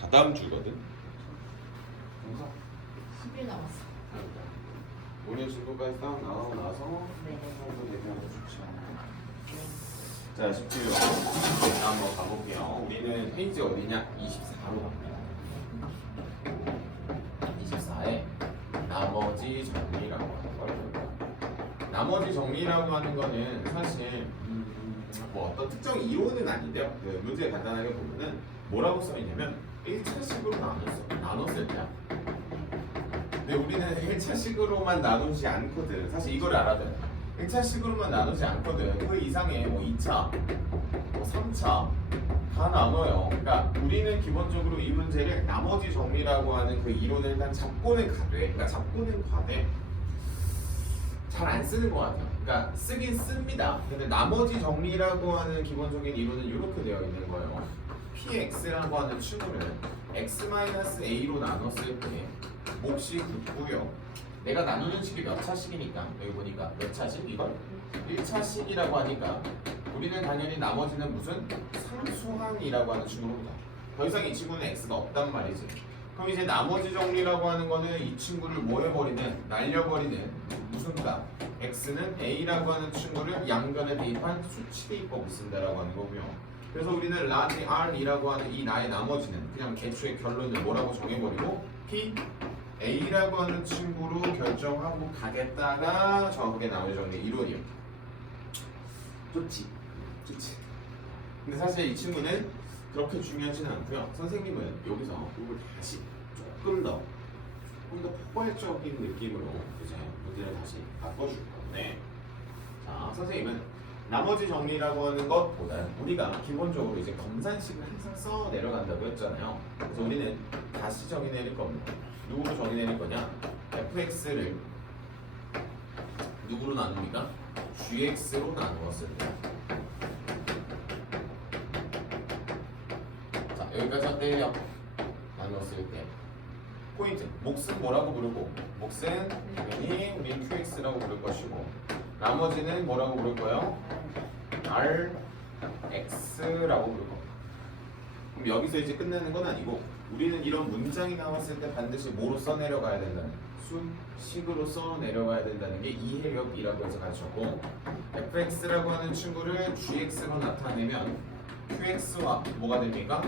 다다음 주거든. 그래서 10일 남았어. 오늘 진도까지 딱 나오고 나서 네. 한번 얘기하면 좋죠. 자, 17번 한번 가볼게요. 우리는 페이지 어디냐? 24로 갑니다. 24에 나머지 정리라고 하는 걸 볼 거야. 나머지 정리라고 하는 거는 사실 뭐 어떤 특정 이론은 아닌데요. 그 문제 간단하게 보면은 뭐라고 써있냐면 1차식으로 나눴을 때야. 근데 우리는 1차식으로만 나누지 않거든. 사실 이걸 알아야 돼. 1차식으로만 나누지 않거든. 그 이상의 뭐 2차, 뭐 3차 다 나눠요. 그러니까 우리는 기본적으로 이 문제를 나머지 정리라고 하는 그 이론을 일단 잡고는 가되, 그러니까 잡고는 가되 잘 안 쓰는 것 같아요. 그러니까 쓰긴 씁니다. 근데 나머지 정리라고 하는 기본적인 이론은 이렇게 되어 있는 거예요. px라고 하는 축을 x-a로 나눴을 때 몫이 붙고요. 내가 나누는 식이 몇 차식이니까 여기 보니까 몇 차식? 이걸 1차식이라고 하니까 우리는 당연히 나머지는 무슨 상수항이라고 하는 축으로 보자. 더 이상 이 친구는 x가 없단 말이지. 그럼 이제 나머지 정리라고 하는 거는 이 친구를 뭐 해버리는? 날려버리는 무슨 값? x는 a라고 하는 친구를 양변에 대입한 수치 대입법을 쓴다라고 하는 거고요. 그래서 우리는 라지 r이라고 하는 이 나의 나머지는 그냥 애초에 결론을 뭐라고 정해버리고 p a라고 하는 친구로 결정하고 가겠다가 정확하게 나머지 정리 이론이에요. 좋지. 근데 사실 이 친구는 그렇게 중요하지는 않고요. 선생님은 여기서 이걸 다시 조금 더 포괄적인 느낌으로 이제 문제를 다시 바꿔줄 건데, 자, 선생님은 나머지 정리라고 하는 것보다 우리가 기본적으로 이제 검산식을 항상 써 내려간다고 했잖아요. 그래서 우리는 다시 정의 내릴 겁니다. 누구로 정의 내릴 거냐? fx를 누구로 나눕니까? gx로 나누었을 때. 자, 여기까지 어때요? 나누었을 때. 포인트. 몫은 뭐라고 부르고? 몫은 당연히 우리는 qx라고 부를 것이고, 나머지는 뭐라고 부를 거예요? rx라고 부를 겁니다. 그럼 여기서 이제 끝나는 건 아니고 우리는 이런 문장이 나왔을 때 반드시 뭐로 써내려가야 된다는, 수식으로 써내려가야 된다는 게 이해력이라고 해서 가르쳤고, fx라고 하는 친구를 gx로 나타내면 qx와 뭐가 됩니까?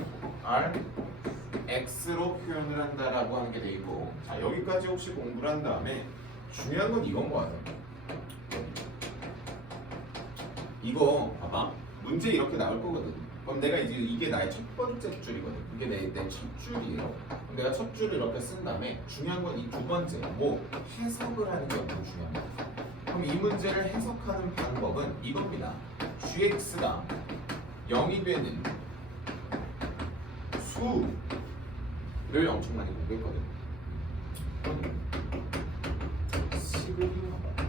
rx로 표현을 한다라고 하는 게 돼 있고, 자, 여기까지 혹시 공부를 한 다음에 중요한 건 이건 거 같아요. 이거 봐봐, 문제 이렇게 나올 거거든. 그럼 내가 이제 이게 나의 첫 번째 줄이거든. 이게 내 첫 줄이에요. 그럼 내가 첫 줄을 이렇게 쓴 다음에 중요한 건 이 두 번째 뭐 해석을 하는 게 엄청 중요합니다. 그럼 이 문제를 해석하는 방법은 이겁니다. gx가 0이 되는 수를 엄청 많이 공부했거든. 식을 이용한다.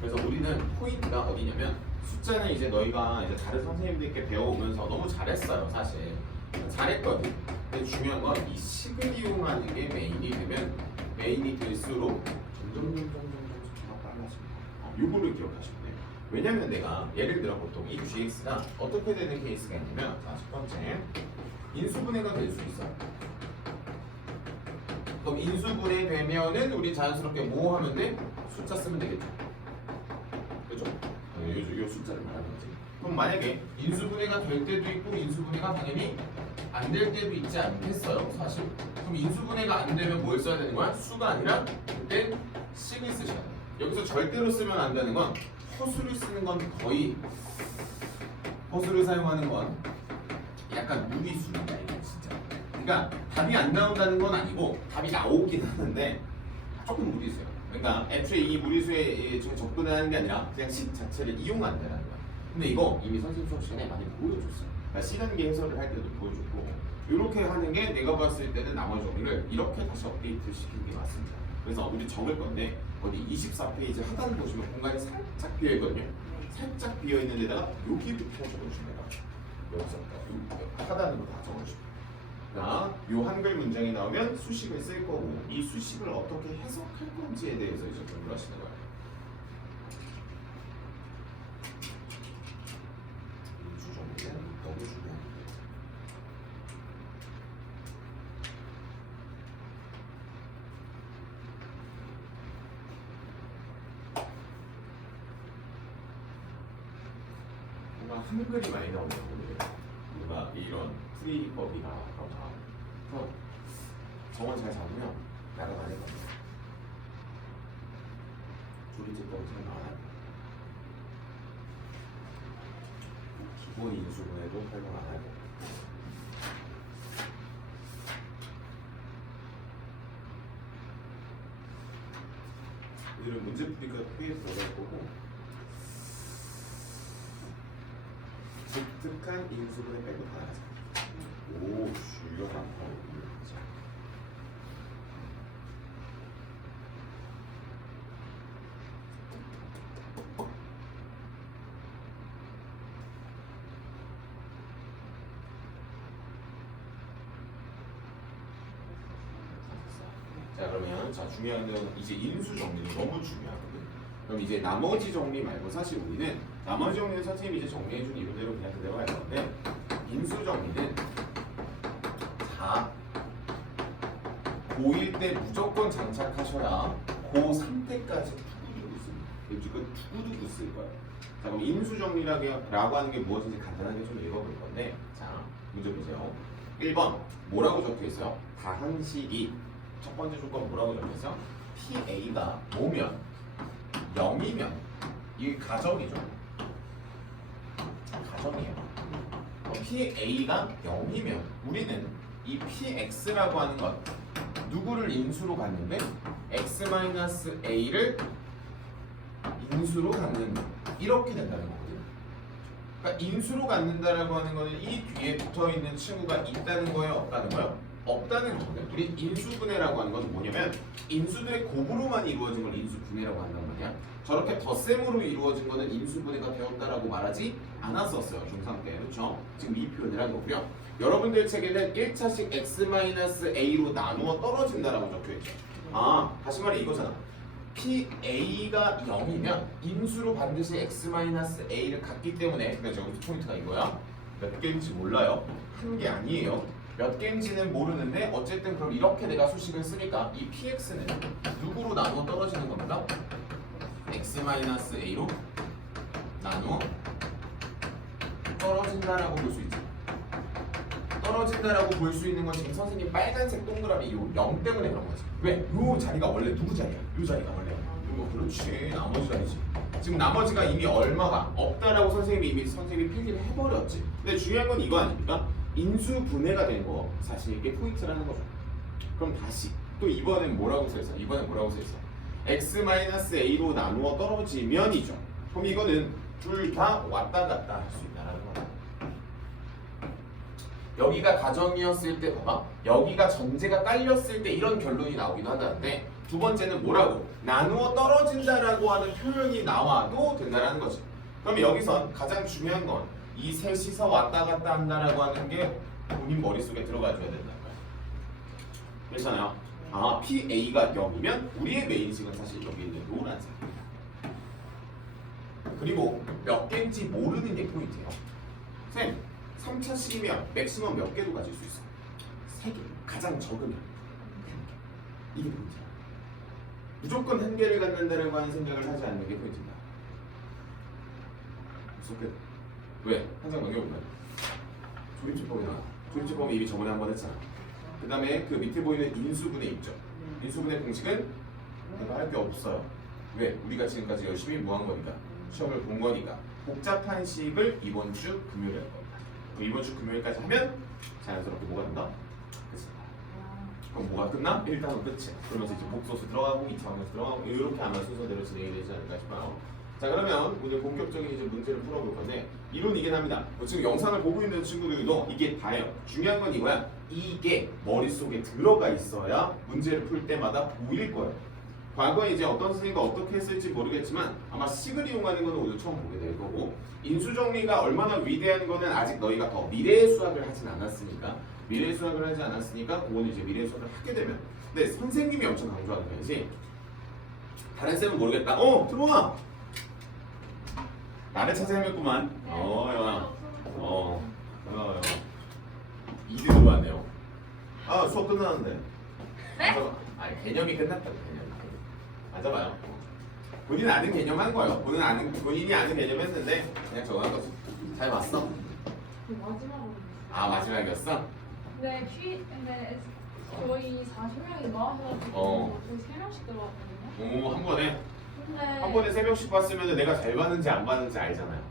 그래서 우리는 포인트가 어디냐면, 숫자는 이제 너희가 이제 다른 선생님들께 배워오면서 너무 잘했어요. 사실 잘했거든. 근데 중요한 건 이 식을 이용하는 게 메인이 되면 메인이 될수록 점점 숫자가 빨라집니다. 요거를 기억하시면 돼요. 왜냐면 내가 예를 들어 보통 이 gx가 어떻게 되는 케이스가 있냐면, 자, 첫 번째 인수분해가 될 수 있어요. 그럼 인수분해 되면은 우리 자연스럽게 뭐 하면 돼? 숫자 쓰면 되겠죠. 그죠? 요 숫자를 말하는 거지. 그럼 만약에 인수분해가 될 때도 있고 인수분해가 당연히 안 될 때도 있지 않겠어요? 사실. 그럼 인수분해가 안 되면 뭘 써야 되는 거야? 수가 아니라 그때 식을 쓰셔야 돼. 여기서 절대로 쓰면 안 되는 건 허수를 쓰는 건 거의, 허수를 사용하는 건 약간 무리수입니다. 이게 진짜. 그러니까 답이 안 나온다는 건 아니고 답이 나오긴 하는데 조금 무리수예요. 그러니까 애초에 이 무리수에 지금 접근을 하는 게 아니라 그냥 식 자체를 이용한다는 거야. 근데 이거 이미 선생님 수업 시간에 많이 보여줬어요. 그러니까 시간계 해설을 할 때도 보여줬고, 이렇게 하는 게 내가 봤을 때는 나머지 정리를 이렇게 다시 업데이트 시키는 게 맞습니다. 그래서 우리 적을 건데 어디 24페이지 하단 보시면 공간이 살짝 비어 있거든요. 살짝 비어 있는 데다가 여기부터 적어주시면 돼요. 여기서 하단으로 다 적어주시면 돼요. 자, 요 한글 문장이 나오면 수식을 쓸 거고, 이 수식을 어떻게 해석할 건지에 대해서 이제 공부를 하시는 거예요. 이 주정리는 너무 중요합니다. 한글이 많이 나오네요. 오늘. 뭔가 이런 프리법이나 그런 그래서 정원 잘 잡으면 날아다닐 것 같아요. 조리제법이 잘 나와요. 기본 인수분해도 활용 안 하고. 오늘은 문제풀이가 크게 들어갈 거고 독특한 인수분해 빼고 다 나가자. 오, 주요한 거. 자 그러면 자 중요한 건 이제 인수 정리는 너무 중요하거든. 그럼 이제 나머지 정리 말고 사실 우리는 나머지 정리는 선생님이 이제 정리해준 이론대로 그냥 그대로 할 건데 인수 정리는 자 고1 때 무조건 장착하셔야 고3 때까지 두고두고 씁니다. 이거 두고두고 쓸 거예요. 자 그럼 인수 정리라고 하는 게 무엇인지 간단하게 좀 읽어볼 건데 자 문제 보세요. 1번 뭐라고 적혀 있어요? 다항식이 첫 번째 조건 뭐라고 적혀있어? PA가 뭐면 0이면 이게 가정이죠. 가정이에요. PA가 0이면 우리는 이 PX라고 하는 것 누구를 인수로 갖는데 X-A를 인수로 갖는다. 이렇게 된다는 거거든요. 그러니까 인수로 갖는다라고 하는 거는 이 뒤에 붙어있는 친구가 있다는 거예요? 없다는 거예요? 없다는 거거든. 우리 인수분해라고 하는 건 뭐냐면 인수들의 곱으로만 이루어진 걸 인수분해라고 한단 말이야. 저렇게 덧셈으로 이루어진 거는 인수분해가 되었다라고 말하지 않았었어요. 중3 때. 그렇죠? 지금 이 표현을 한 거고요. 여러분들 책에는 1차식 X-A로 나누어 떨어진다라고 적혀있죠. 아, 다시 말해 이거잖아. PA가 0이면 인수로 반드시 X-A를 갖기 때문에 그러니까 여기서 포인트가 이거야. 몇 개인지 몰라요. 한 개 아니에요. 몇 개인지는 모르는데 어쨌든 그럼 이렇게 내가 수식을 쓰니까 이 PX는 누구로 나누어 떨어지는 겁니다. X-A로 나누어 떨어진다라고 볼 수 있죠. 떨어진다라고 볼 수 있는 건 지금 선생님 빨간색 동그라미 요 0 때문에 그런 거지. 왜? 요 자리가 원래 누구 자리야? 요 자리가 원래 이거 그렇지 나머지 자리지. 지금 나머지가 이미 얼마가 없다라고 선생님이 필기를 해버렸지. 근데 중요한 건 이거 아닙니까? 인수 분해가 된 거 사실 이게 포인트라는 거죠. 그럼 다시 또 이번엔 뭐라고 써있어? X-A로 나누어 떨어지면이죠. 그럼 이거는 둘 다 왔다 갔다 할 수 있다라는 거다. 여기가 가정이었을 때 봐봐. 여기가 전제가 깔렸을 때 이런 결론이 나오기도 한다는데 두 번째는 뭐라고? 나누어 떨어진다라고 하는 표현이 나와도 된다라는 거지. 그럼 여기선 가장 중요한 건 이 셋이서 왔다 갔다 한다라고 하는 게 본인 머릿속에 들어가줘야 된다는 거야. 그렇잖아요. 아, PA가 0이면 우리의 메인식은 사실 여기 있는 노란색. 그리고 몇 개인지 모르는 게 포인트예요. 쌤, 3차식이면 맥시멈 몇 개도 가질 수 있어? 3개. 가장 적으면 1개. 이게 포인트야. 무조건 한 개를 갖는다라고 하는 생각을 하지 않는 게 포인트입니다. 무슨 왜? 한 장 넘겨볼까요? 조립제법이 나와. 조립제법은 이미 저번에 한번 했잖아. 그 다음에 그 밑에 보이는 인수분해 있죠. 인수분해 공식은 내가 할 게 없어요. 왜? 우리가 지금까지 열심히 뭐 한 거니까? 시험을 본 거니까. 복잡한 식을 이번 주 금요일에 할 겁니다. 이번 주 금요일까지 하면 자연스럽게 뭐가 된다? 끝입니다. 그럼 뭐가 끝나? 1단원 끝이야. 그러면서 이제 복소수 들어가고 2차원에서 들어가고 이렇게 아마 순서대로 진행이 되지 않을까 싶어요. 자 그러면 오늘 본격적인 이제 문제를 풀어볼 건데 이론 이게 납니다. 지금 영상을 보고 있는 친구들도 이게 다예요. 중요한 건 이거야. 이게 머릿속에 들어가 있어야 문제를 풀 때마다 보일 거예요. 과거에 이제 어떤 선생님과 어떻게 했을지 모르겠지만 아마 식을 이용하는 건 오늘 처음 보게 될 거고 인수정리가 얼마나 위대한 거는 아직 너희가 더 미래의 수학을 하진 않았으니까 그거는 이제 미래의 수학을 하게 되면 근데 선생님이 엄청 강조하는 거지 다른 쌤은 모르겠다. 들어와! 나를 찾아야겠구만. 이제 들어왔네요. 아 수업 끝나는데. 네? 아니 개념이 끝났다고 개념. 앉아봐요. 본인 아는 개념 한 거예요. 본인이 아는 개념 했는데 그냥 적어한 거지. 잘 봤어? 그 마지막으로. 아 마지막이었어? 근데 저희 40명인가 해가지고 거의 3명씩 들어왔거든요. 오 한 번에? 근데 한 번에 3명씩 봤으면 내가 잘 봤는지 안 봤는지 알잖아요.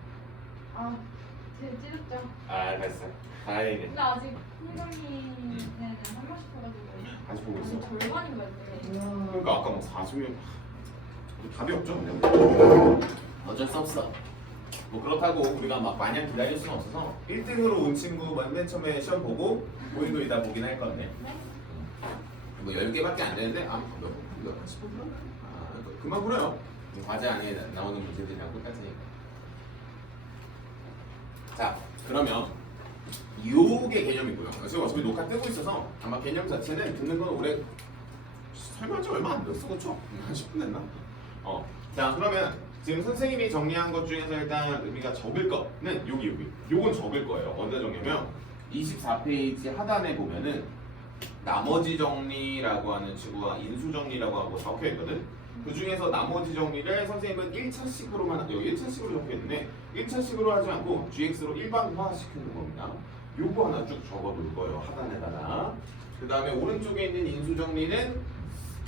찌릿죠. 아 됐어. 다행이네. 근데 아직 훈장이는 한 명씩 해가지고 아직 보고 있어. 아직 절반인가 이제. 그러니까 아까 막 40명 답이 없죠 그냥. 어쩔 수 없어. 뭐 그렇다고 우리가 막 마냥 기다릴 수는 없어서 1등으로 온 친구 맨 처음에 시험 보고 보인도 이다 보긴 할 건데 네? 뭐 10개밖에 안 되는데 몇 가지 풀어? 그만 풀어요. 과제 안에 나오는 문제들이랑 똑같으니까. 자 그러면 요게 개념이고요. 지금 어차피 녹화 뜨고 있어서 아마 개념 자체는 듣는 건 오래 설명한 지 얼마 안 됐어 그쵸? 한 10분 됐나? 자 그러면 지금 선생님이 정리한 것 중에서 일단 우리가 적을 거는 여기 요건 적을 거예요. 언제 정리하면 24페이지 하단에 보면은 나머지 정리라고 하는 친구와 인수 정리라고 하고 적혀 있거든. 그 중에서 나머지 정리를 선생님은 1차식으로만 여기 1차식으로 적혀 있는데 1차식으로 하지 않고 GX로 일반화 시키는 겁니다. 요거 하나 쭉 적어 놓을 거예요. 하단에다가. 그 다음에 오른쪽에 있는 인수 정리는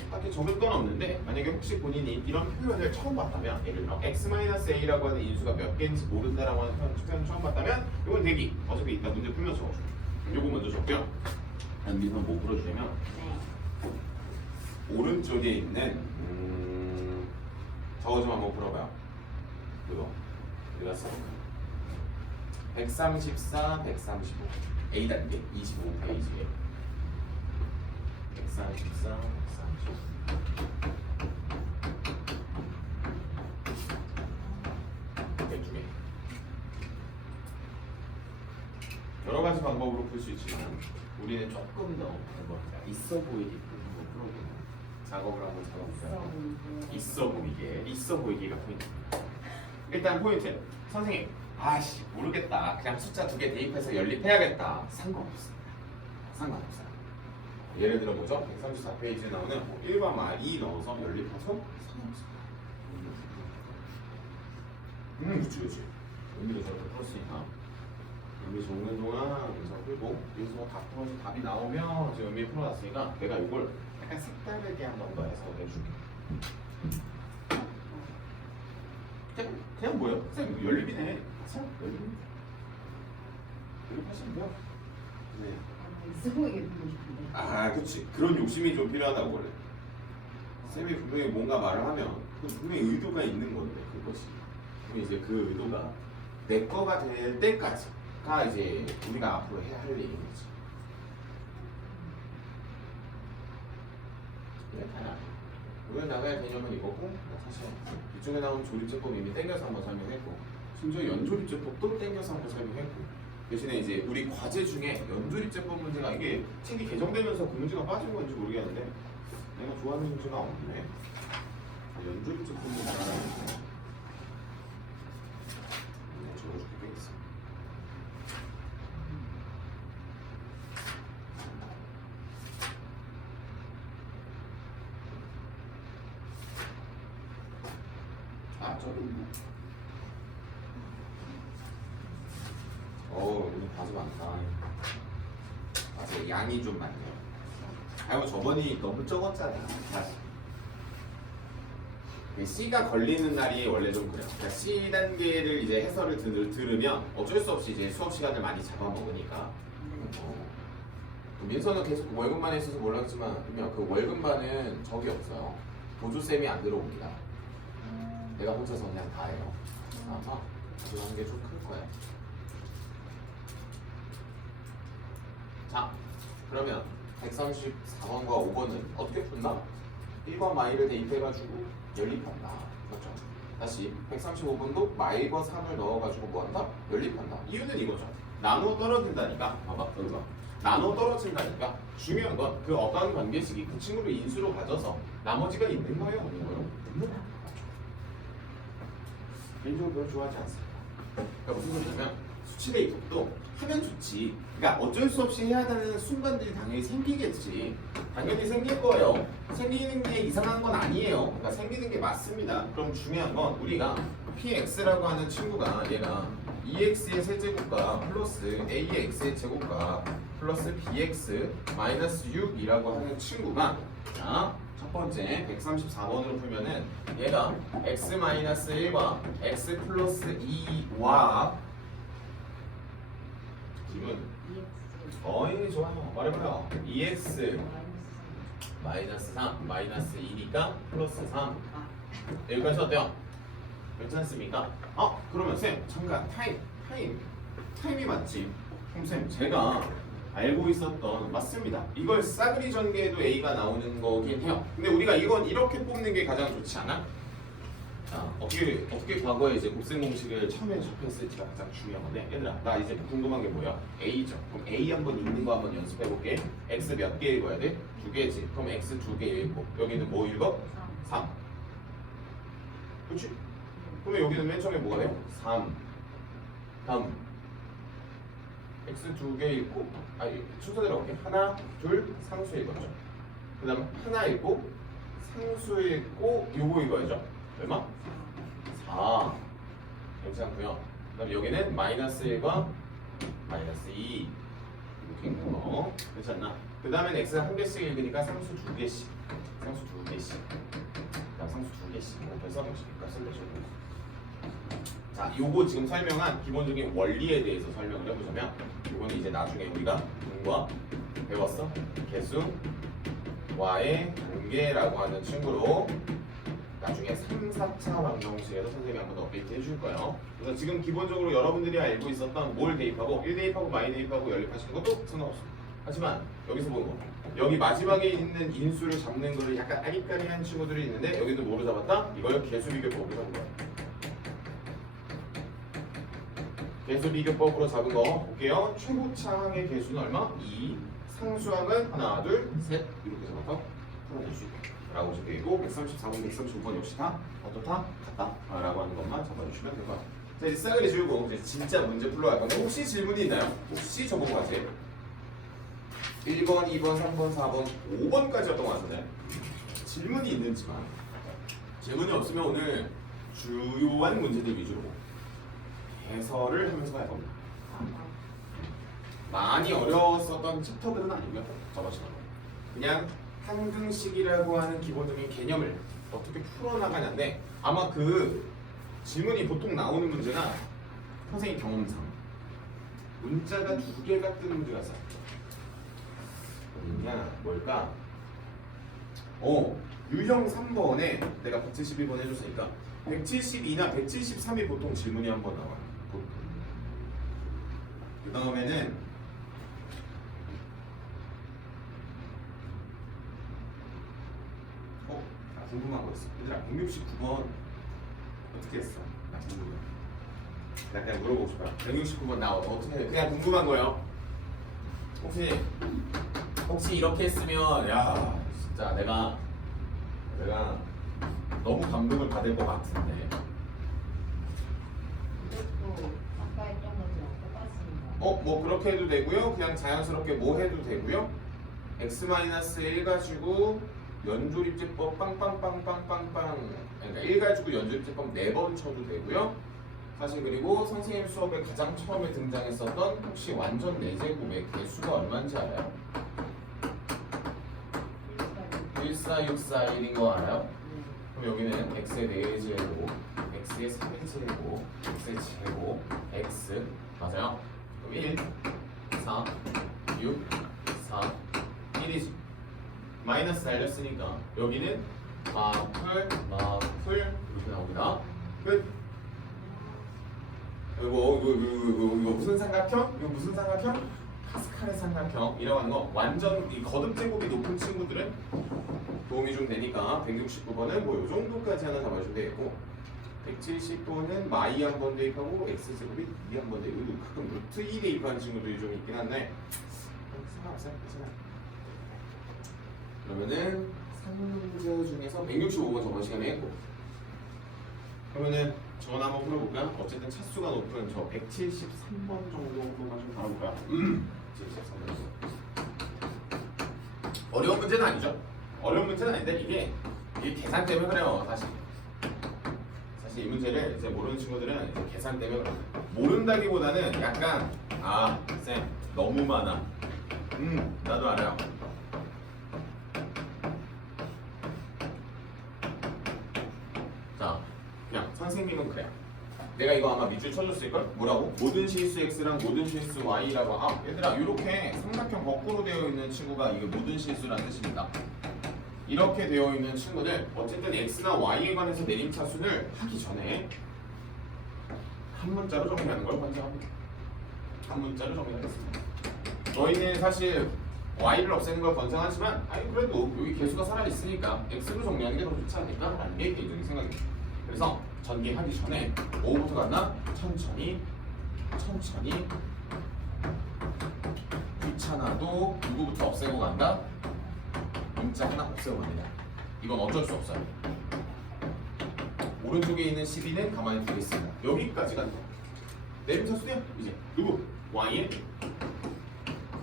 딱히 적을 건 없는데 만약에 혹시 본인이 이런 표현을 처음 봤다면 예를 들어 x-a라고 하는 인수가 몇 개인지 모른다라고 하는 표현 처음 봤다면 이건 대기 어차피 이따 문제 풀면 적어줘. 요거 먼저 적고요. 여기서 뭐 풀어주냐면 오른쪽에 있는 저거 좀 한번 풀어봐요. 그거 우리가 써 134, 135 A 단계 25페이지에 134, 135 이렇게 개 여러 가지 방법으로 풀 수 있지만 우리는 조금 더 있어 보이게 한번 풀어보는 작업을 한번 잡아볼까요? 있어 보이게가 포인트입니다. 일단 포인트 선생님 아씨 모르겠다 그냥 숫자 2개 대입해서 연립해야겠다 상관없습니다. 상관없어요. 예를 들어 뭐죠? 134페이지에 나오는 뭐 1과 말이 넣어서 연립해서 상관없습니다. 그치 의미를 저렇게 풀었으니까 의미 적는 동안 여기서 풀고 여기서 다 풀어서 답이 나오면 지금 의미 풀어놨으니까 내가 이걸 약간 색다르게 한 번 더 해석을 해줄게. 그냥 뭐예요? 선생님 이거 연립이네. 연립입니다. 연립하시면 돼요. 네. 쓰고 이게 보고 싶은데. 아 그치 그런 욕심이 좀 필요하다고 그래. 쌤이 분명히 뭔가 말을 하면 분명히 의도가 있는 건데 그것이 그럼 이제 그 의도가 내 거가 될 때까지가 이제 우리가 앞으로 해야 할 일인 거지. 이렇게 오늘 나가야 개념은 이거고 사실 이쪽에 나온 조립제법 이미 땡겨서 한번 설명했고 심지어 연조립제법도 땡겨서 한번 설명했고 대신에 이제 우리 과제 중에 연조립제법 문제가 이게 책이 개정되면서 그 문제가 빠진 건지 모르겠는데 내가 좋아하는 문제가 없네. 연조립제법 문제가 있는데 적어줄게 되겠어. 아 저기 있네. 오늘 과제 많다. 과제 양이 좀 많네요. 아이고 저번이 너무 적었잖아. 다시. C가 걸리는 날이 원래 좀 그래요. 그러니까 C 단계를 이제 해설을 들으면 어쩔 수 없이 이제 수업 시간을 많이 잡아먹으니까. 민서는 계속 월급만에 있어서 몰랐지만 그냥 그 월급만은 적이 없어요. 보조쌤이 안 들어옵니다. 내가 혼자서 그냥 다 해요. 아마 그런 게 좀 클 거야. 자, 그러면 134번과 5번은 어떻게 푼다? 1번 마일을 대입해가지고 연립한다. 그렇죠? 다시 135번도 마일과 3을 넣어가지고 뭐한다? 연립한다. 이유는 이거죠. 나누어 떨어진다니까. 봐봐, 여기 봐. 나누어 떨어진다니까. 중요한 건 그 어떤 관계식이 그 친구를 인수로 가져서 나머지가 있는 거예요, 없는 거예요? 있는 거예요. 개인적으로 별로 좋아하지 않습니다. 그러니까 무슨 소리냐면 수치 대입법도 하면 좋지. 그러니까 어쩔 수 없이 해야 되는 순간들이 당연히 생기겠지. 당연히 생길 거예요. 생기는 게 이상한 건 아니에요. 그러니까 생기는 게 맞습니다. 그럼 중요한 건 우리가 PX라고 하는 친구가 얘가 EX의 세제곱과 플러스 AX의 제곱과 플러스 BX 마이너스 6이라고 하는 친구가 자, 첫 번째 134번으로 풀면은 얘가 X 마이너스 1과 X 플러스 2와 지금 어이 좋아요 말해봐요 EX 마이너스 3 마이너스 2니까 플러스 3 여기까지 어때요? 괜찮습니까? 그러면 쌤 잠깐 타임이 맞지? 그럼 쌤 제가 알고 있었던 맞습니다. 이걸 싸그리 전개해도 A가 나오는 거긴 해요. 근데 우리가 이건 이렇게 뽑는 게 가장 좋지 않아? 자, 어떻게 과거에 이제 곱셈 공식을 처음에 접했을지가 가장 중요한 건데 얘들아 나 이제 궁금한 게 뭐야? A죠. 그럼 A 한번 읽는 거 한번 연습해 볼게. X 몇 개 읽어야 돼? 2개지. 그럼 X 2개 읽고 여기는 뭐 읽어? 3. 그렇지? 그러면 여기는 맨 처음에 뭐가 돼요? 3 다음 X 2개 읽고 순서대로 볼게. 하나, 둘, 상수 읽었죠. 그 다음 하나 읽고 상수 읽고 요거 읽어야죠. 얼마? 4 괜찮고요. 그 다음 여기는 마이너스 1과 마이너스 2 이렇게 읽는 거 괜찮나? 그 다음엔 X는 한 개씩 읽으니까 상수 2개씩 상수 2개씩 그 다음 상수 2개씩 그래서 값을 내주는 거. 자, 요거 지금 설명한 기본적인 원리에 대해서 설명을 해보자면 요거는 이제 나중에 우리가 분과 배웠어. 개수 Y의 단계라고 하는 친구로 나중에 3, 4차 방정식에서 선생님이 한 번 더 업데이트 해줄 거예요. 그래서 지금 기본적으로 여러분들이 알고 있었던 뭘 대입하고 1 대입하고 마이 대입하고 연립하시는 것도 상관없습니다. 하지만 여기서 보는 거 여기 마지막에 있는 인수를 잡는 거를 약간 아리까리한 친구들이 있는데 여기도 뭐로 잡았다? 이걸 개수비교법으로 잡은 거야. 개수비교법으로 잡은 거 볼게요. 최고차항의 개수는 얼마? 2 상수항은 하나, 둘, 셋 이렇게 잡아서 풀어낼 수 있다 라고 적혀있고 134번, 135번 역시 다 어떻다? 같다 라고 하는 것만 잡아주시면 될 것 같아요. 자 이제 싸그리 지우고 이제 진짜 문제 풀러 갈 건데 혹시 질문이 있나요? 혹시 저보고 가세요? 1번, 2번, 3번, 4번, 5번까지 어떤 거 같은데 질문이 있는지만 질문이 없으면 오늘 주요한 문제들 위주로 해설을 하면서 갈 겁니다. 많이 어려웠었던 챕터들은 아니고요. 저번처럼 그냥 한등식이라고 하는 기본적인 개념을 어떻게 풀어나가냐인데 아마 그 질문이 보통 나오는 문제가 선생님 경험상 문자가 2개가 뜨는 문제가 있어요. 어디냐 뭘까? 유형 3번에 내가 171번 해줬으니까 172나 173이 보통 질문이 한 번 나와요. 그 다음에는 궁금한 거 있어. 얘들아 169번 어떻게 했어? 나 궁금해. 나 그냥 물어보고 싶어. 169번 나 어떻게 해? 그냥 궁금한 거예요. 혹시 이렇게 했으면 야 진짜 내가 너무 감동을 받을 것 같은데. 아까 했던 거랑 똑같습니다. 뭐 그렇게 해도 되고요. 그냥 자연스럽게 뭐 해도 되고요. x-1 가지고 연조립제법 빵빵빵빵빵빵 그러니까 1 가지고 연조립제법 4번 쳐도 되고요. 사실 그리고 선생님 수업에 가장 처음에 등장했었던 혹시 완전 4제곱의 개수가 얼마인지 알아요? 14641인 거 알아요? 그럼 여기는 x의 4제곱, x의 3제곱, x의 제곱, x 맞아요? 그럼 1, 4, 6, 4, 1이지 마이너스 달렸으니까 여기는 마풀 이렇게 나옵니다. 끝. 이거 무슨 삼각형? 이거 무슨 삼각형? 파스칼의 삼각형이라고 하는 거 완전 이 거듭 제곱이 높은 친구들은 도움이 좀 되니까 169번은 뭐 요 정도까지 하나 잡아주면 되겠고 170번은 마이 한 번 대입하고 x 제곱이 2 한 번 대입 가끔 루트 2 대입하는 친구들이 좀 있긴 한데 상관없어요. 그러면은 3문제 중에서 165번 저번 시간에 했고 그러면은 전화 한번 풀어볼까요? 어쨌든 차수가 높은 저 173번 정도만 좀 다뤄볼까요? 173번 어려운 문제는 아니죠? 어려운 문제는 아닌데 이게 계산 때문에 그래요 사실 이 문제를 이제 모르는 친구들은 이제 계산 때문에 그래요 모른다기보다는 약간 쌤 너무 많아. 나도 알아요. 자, 그냥 선생님은 그래요. 내가 이거 아마 밑줄 쳐줬을걸? 뭐라고? 모든 실수 x랑 모든 실수 y라고. 얘들아, 이렇게 삼각형 거꾸로 되어 있는 친구가 이게 모든 실수라는 뜻입니다. 이렇게 되어 있는 친구는 어쨌든 x나 y에 관해서 내림차순을 하기 전에 한 문자로 정리하는 걸 권장합니다. 한 문자로 정리하겠습니다. 저희는 사실 y를 없애는 걸 권장하지만 그래도 여기 개수가 살아있으니까 x로 정리하는 게 더 좋지 않을까? 라는 게 개인적인 생각입니다. 그래서 전개하기 전에 뭐부터 갔나? 천천히 귀찮아도 누구부터 없애고 간다? 문자 하나 없애고 갑니다. 이건 어쩔 수 없어요. 오른쪽에 있는 12는 가만히 두겠습니다. 여기까지 간다. 내림차수요? 이제 누구? y의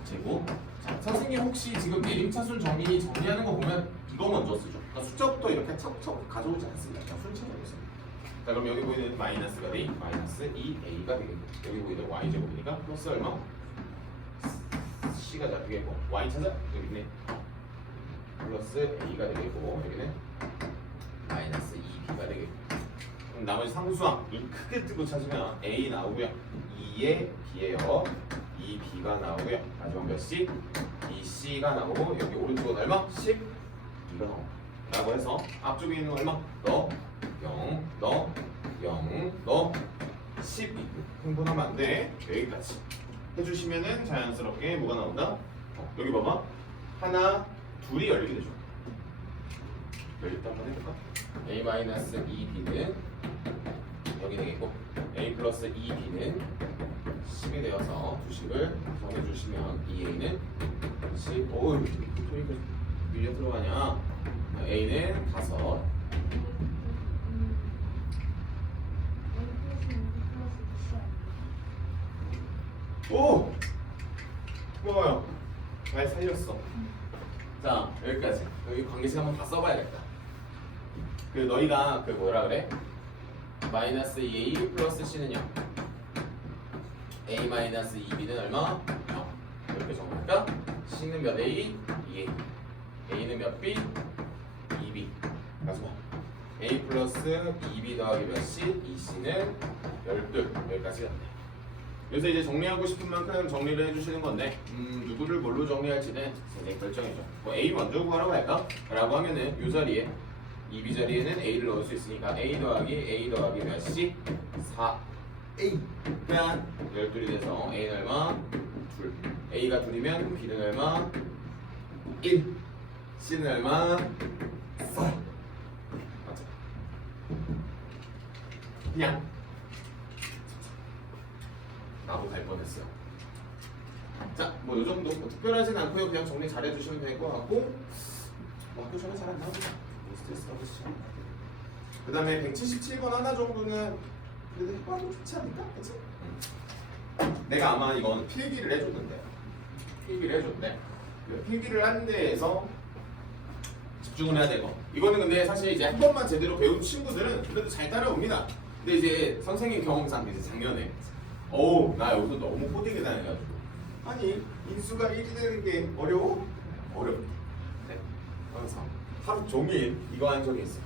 제곱. 자, 선생님 혹시 지금 내림차순 정리하는 거 보면 이거 먼저 쓰죠. 그러니까 숫자부터 이렇게 척척 가져오지 않습니다. 그냥 순차적으로 씁니다. 자, 그럼 여기 보이는 마이너스가 돼. 마이너스 2a가 되겠고, 여기 보이는 y제곱이니까 플러스 얼마? c가 되겠고, y 찾아? 여기 있네. 플러스 a가 되겠고, 여기는 마이너스 2b가 되겠고. 그럼 나머지 상수항 눈 크게 뜨고 찾으면 a 나오고요. 2에 b예요. 2b가 나오고요. 마지막 몇 c? 2c가 나오고, 여기 오른쪽은 얼마? 10. 이거 나오고. 라고 해서 앞쪽에 있는 거 얼마? 너 0, 너 0, 너 12. 흥분하면 안 돼. 여기까지 해주시면은 자연스럽게 뭐가 나온다? 여기 봐봐. 하나, 둘이 열리게 되죠. 열렸다 한번 해볼까? a-2b는 여기 되겠고, a 플러스 2b는 10이 되어서 주식을 정해주시면 2a는 10. 오우, 소리가 밀려 들어가냐? a는 5. 오! 고마워요. 잘 살렸어. 자, 여기까지. 여기 관계식 한번 다 써봐야겠다. 그 너희가 그 뭐라 그래? 마이너스 2a 플러스 c는요. a 마이너스 2b는 얼마? 0. 이렇게 정할까? c는 몇 a? 2a. a는 몇 b? 2b. 가서 봐. a 플러스 2b 더하기 몇 c? 2c는 12. 여기까지 갔네. 그래서 이제 정리하고 싶은 만큼 정리를 해주시는 건데 누구를 뭘로 정리할지는 선생님 결정이죠. 뭐 A 먼저 구하라고 할까? 라고 하면은 이 자리에 2B 자리에는 A를 넣을 수 있으니까 A 더하기 몇 C? 4A. 그냥 12이 돼서 A는 얼마? 2. A가 2이면 B는 얼마? 1. C는 얼마? 4. 맞죠? 그냥 나도 갈 뻔했어요. 자, 뭐 요 정도 뭐 특별하진 않고요. 그냥 정리 잘 해주시면 될 것 같고, 뭐 학교 전에 잘 안 나오죠. 스트레스 받으시죠. 그 다음에 177번 하나 정도는 그래도 해봐도 좋지 않을까? 그치? 내가 아마 이건 필기를 해줬는데, 필기를 한 데에서 집중을 해야 되고, 이거는 근데 사실 이제 한 번만 제대로 배운 친구들은 그래도 잘 따라옵니다. 근데 이제 선생님 경험상 이제 작년에 나 여기서 너무 호되게 다녀가지고 아니 인수가 1이 되는 게 어려워? 어렵다. 네. 그래서 하루 종일 이거 한 적이 있어요.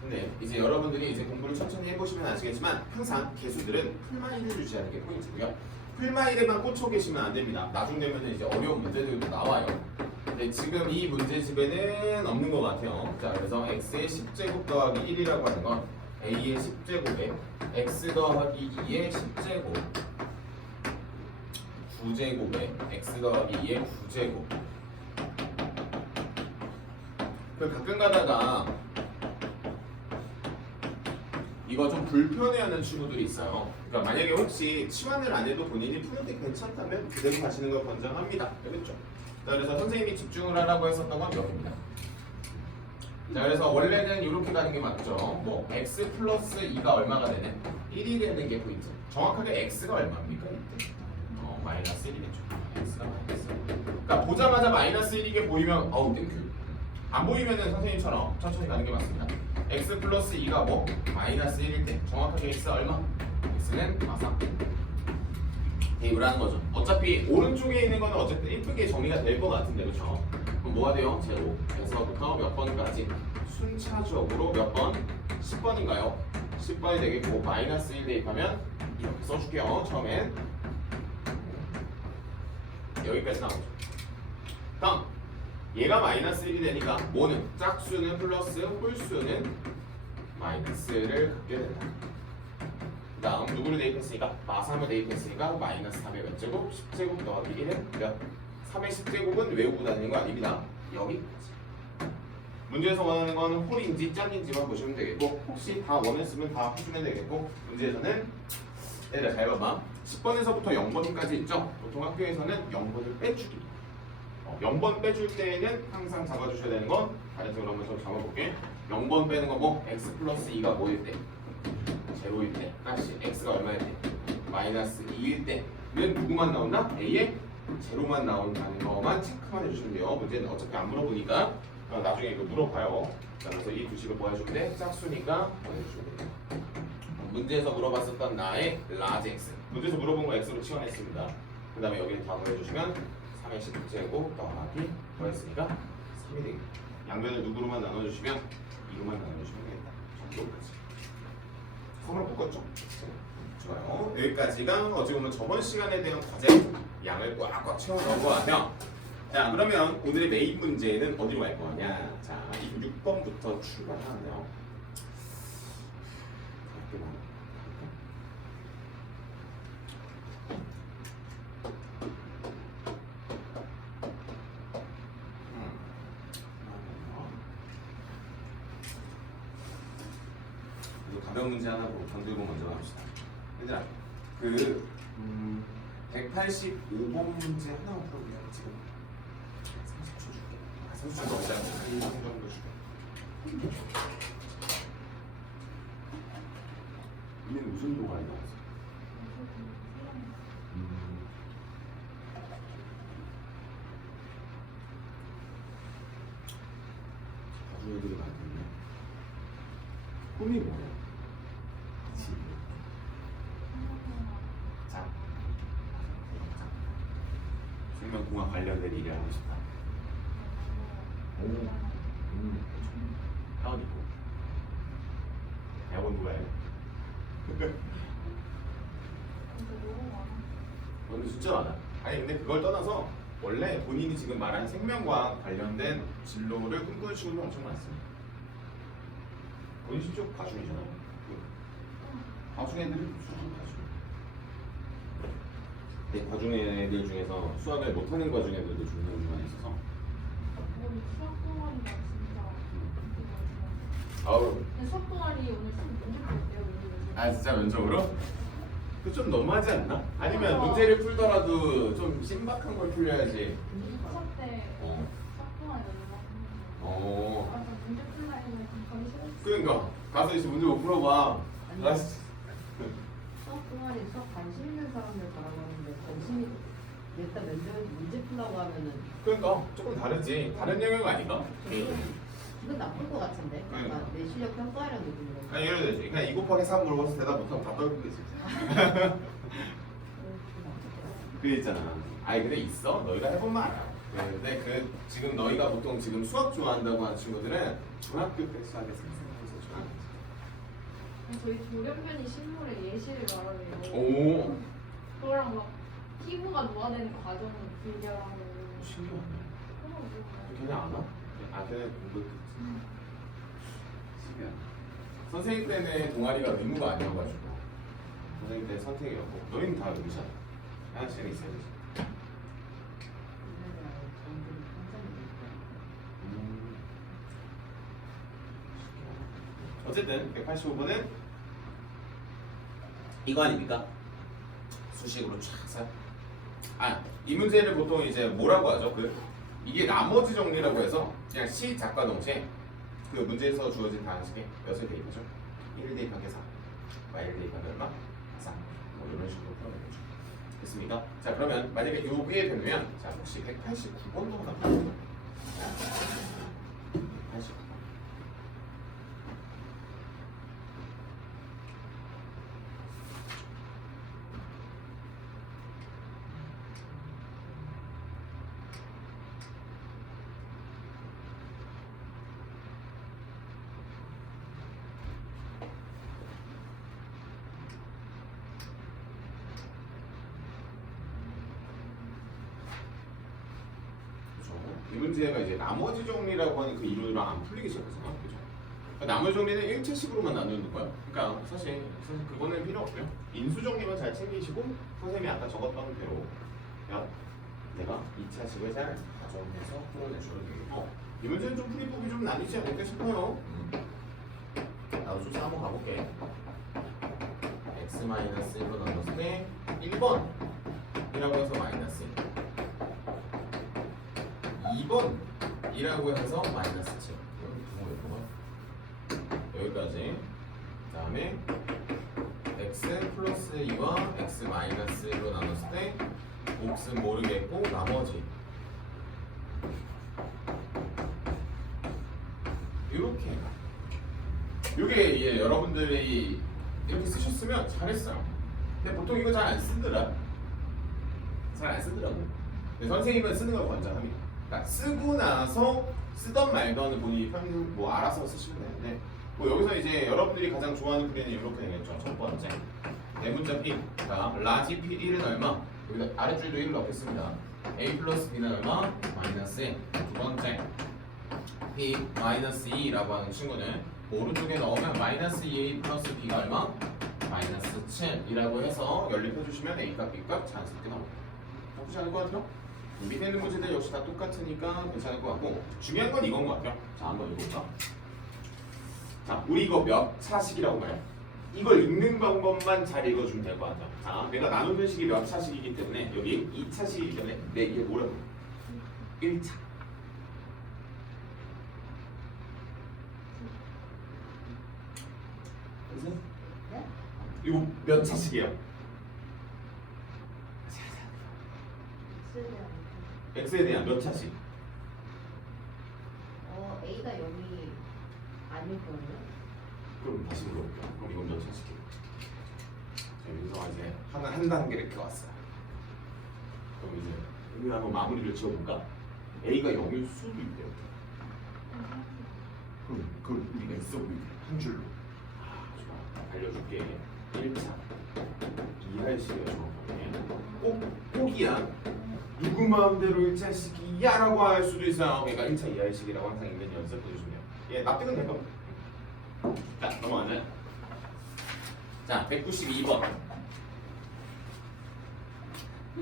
근데 이제 여러분들이 이제 공부를 천천히 해보시면 아시겠지만 항상 개수들은 풀마일을 유지하는 게 포인트고요. 풀마일에만 꽂혀 계시면 안 됩니다. 나중 되면 이제 어려운 문제들도 나와요. 근데 지금 이 문제집에는 없는 것 같아요. 자, 그래서 x의 10제곱 더하기 1이라고 하는 건 a의 10제곱에 x 더하기 2의 10제곱 9제곱에 x 더하기 2의 9제곱. 그 가끔 가다가 이거 좀 불편해하는 친구들이 있어요. 그러니까 만약에 혹시 치환을 안 해도 본인이 푸는데 괜찮다면 그대로 가시는 걸 권장합니다. 알겠죠? 자, 그래서 선생님이 집중을 하라고 했었던 건 여기입니다. 자, 그래서 원래는 이렇게 가는 게 맞죠. 뭐 x 플러스 2가 얼마가 되네? 1이 되는 게 포인트. 정확하게 x가 얼마입니까? 이때? 마이너스 1이겠죠. x가 마이너스 1. 그러니까 보자마자 마이너스 1이게 보이면 땡큐. 안 보이면은 선생님처럼 천천히 가는 게 맞습니다. x 플러스 2가 뭐? 마이너스 1일 때 정확하게 x가 얼마? x는 마상 대입을 하는 거죠. 어차피 오른쪽에 있는 거는 어쨌든 이쁘게 정리가 될 것 같은데 그렇죠? 그럼 뭐가 돼요? 제로에서부터 몇 번까지 순차적으로 몇 번? 10번인가요? 10번이 되겠고 마이너스 1 대입하면 이렇게 써줄게요. 처음엔 여기까지 나오죠. 다음 얘가 마이너스 1이 되니까 뭐는? 짝수는 플러스 홀수는 마이너스를 갖게 된다. 그 다음 누구를 대입했으니까? 마3을 대입했으니까 마이너스 3의 몇 제곱? 10제곱 더하기 1은 몇? 3의 10제곱은 외우고 다니는 거 아닙니다. 여기까지. 문제에서 원하는 건 홀인지 짝인지만 보시면 되겠고 혹시 다 원했으면 다 해주면 되겠고 문제에서는 얘들아 잘 봐봐. 10번에서부터 0번까지 있죠? 보통 학교에서는 0번을 빼주기 0번 빼줄 때는 항상 잡아주셔야 되는 건 다른 식으로 한번 좀 잡아볼게. 0번 빼는 거 뭐? x 플러스 2가 뭐일 때? 제로일 때. 다시 x가 얼마일 때? 마이너스 2일 때는 누구만 나온다? a에 제로만 나온다는 거만 체크만 해주시면 돼요. 문제는 어차피 안 물어보니까 나중에 이거 물어봐요. 자, 그래서 이 두 식을 뭐 해주면 돼? 짝수니까 보내주시면 돼요. 문제에서 물어봤었던 나의 라지 x. 문제에서 물어본 거 x로 치환했습니다. 그 다음에 여기를 다 보내주시면 3의 10제곱 더하기 뭐였으니까 3이 되겠다. 양변을 누구로만 나눠주시면 2로만 나눠주시면 되겠다. 정도까지. 선으로 묶었죠? 좋아요. 여기까지가 어찌 보면 저번 시간에 대한 과제 양을 꽉꽉 채워 넣은 거 같아요. 자, 그러면 오늘의 메인 문제는 어디로 갈 거냐? 자, 6번부터 출발하네요. 가벼운 문제 하나 건들고 먼저 갑시다. 얘들아, 185번 문제 하나만 풀어볼게요. 지금 30초 줄게. 30초 넘지 않고 1분 정도 줄게. 얘는 무슨 도가니 나왔어? 아주 애들이 많겠네. 꿈이 뭐야? 자, 생명공학 관련된 일을 하고 싶다. 오, 타원이고. 대학원 누가 해? 근데 진짜 많아. 아니 근데 그걸 떠나서 원래 본인이 지금 말한 생명과학 관련된 진로를 꿈꾸는 친구도 엄청 많습니다. 본인 심지어 과중이잖아. 과중 애들이 수준 과중. 근데 과중 애들 중에서 수학을 못하는 과중 애들도 중간중간에 있어서. 수학 동아리가 진짜. 아우. 근데 수학 동아리 오늘 좀 문제 볼게요. 아 진짜 면접으로? 그 좀 너무하지 않나? 아니면 맞아. 문제를 풀더라도 좀 신박한 걸 풀려야지. 2차 때 수학 동아리 어. 맞아, 문제 풀라 했는데 거기 싫었어. 그러니까 가서 이제 문제 못 풀어봐. 아니. 아, 수학 동아리 수학 관심 있는 사람들 가라고 하는데 관심이 일단 면접에서 문제 풀라고 하면은 그러니까 조금 다르지. 다른 영역 아닌가? 기분 나쁠 것 같은데. 그러니까. 내 실력 평가하려는 느낌으로. 아니 이래도 되지. 그러니까 2 곱하기 3 물어봐서 대답 못하면 다 떨구겠지. 그 있잖아. 아니 근데 있어. 너희가 해보면 알아. 근데 그 지금 너희가 보통 지금 수학 좋아한다고 하는 친구들은 중학교 때 수학에 생생해서 좋아하는 저희 조련변이 식물의 예시를 말하네요. 거지. 오. 그거랑 막 피부가 노화되는 과정을 비교하고. 신기하네. 걔네 아나? 아 걔네 공부했겠지. 신기하네. 선생님 때는 동아리가 의무가 아니어가지고 선생님 때 선택이었고 너희는 다 의무잖아. 하나씩은 있어야 되지. 어쨌든 185번은 이거 아닙니까? 수식으로 쫙 써. 이 문제를 보통 이제 뭐라고 하죠? 이게 나머지 정리라고 해서 그냥 시작과 동시에 그 문제에서 주어진 단식에 몇을 대입하죠? 1을 대입한 게 4, y를 대입한 게 얼마? 4. 뭐 이런 식으로 풀어내는 거죠. 됐습니까? 자 그러면 만약에 요 위에 되면 자 혹시 189번도 나왔나요? 189번. 이 문제가 이제 나머지 정리라고 하는 그 이론이랑 안 풀리기 시작하잖아. 그죠? 그러니까 나머지 정리는 1차식으로만 나누는 거야. 그러니까 사실 그거는 필요 없고요. 인수 정리만 잘 챙기시고 선생님이 아까 적었던 대로 야, 내가 2차식을 잘 가정해서 풀어내주면 되겠고 이 문제는 좀 풀이법이 좀 나뉘지 않을까 싶어요. 나도 숫자 한번 가볼게. x-1로 나눴을 때 1번이라고 해서 마이너스 2번이라고 해서 마이너스 7 여기까지. 그 다음에 x 플러스 2와 x 마이너스 1로 나눴을 때 몫은 모르겠고 나머지 이렇게 이게 이제 여러분들이 이렇게 쓰셨으면 잘했어요. 근데 보통 이거 잘 안 쓰더라. 잘 안 쓰더라고. 근데 선생님은 쓰는 걸 권장합니다. 그러니까 쓰고 나서 쓰던 말던은 본인이 뭐 알아서 쓰시면 되는데 뭐 여기서 이제 여러분들이 가장 좋아하는 풀이는 이렇게 되겠죠. 첫 번째 대문자 P 자 라지 P1은 얼마? 여기다 아랫줄도 1을 넣겠습니다. A 플러스 B는 얼마? 마이너스 1. 두 번째 P 마이너스 2라고 하는 친구는 오른쪽에 넣으면 마이너스 2A 플러스 B가 얼마? 마이너스 7이라고 해서 연립해주시면 A값 B값 자연스럽게 나옵니다. 나쁘지 않을 것 같아요? 밑에 있는 문제들 역시 다 똑같으니까 괜찮을 것 같고 중요한 건 이건 것 같아요. 자 한번 읽어볼까? 자 우리 이거 몇 차식이라고 말해? 이걸 읽는 방법만 잘 읽어주면 될 것 같아요. 자 내가 나누는 식이 몇 차식이기 때문에 여기 2차식이기 때문에 내 이게 뭐라고? 1차 그래서 네? 이거 몇 차식이에요? x에 대한 몇 차식? A가 0이 아닐 거예요? 그럼 다시 물어볼게요. 그럼 이건 몇 차식이에요? 자 여기서 이제 한 단계 이렇게 왔어요. 그럼 이제 여기 한번 마무리를 지어볼까? A가 0일 수도 있대요. 그럼 우리가 있어 보이게 한 줄로. 좋아. 알려줄게. 1차 이할 식이야 정확하게. 꼭이야. 누구 마음대로 1차식이야 라고 할 수도 있어요. 그러니까 1차 이하의 식이라고 항상 읽는 연습 해주시면 돼요. 예, 납득은 될 겁니다. 자, 넘어가자. 자, 192번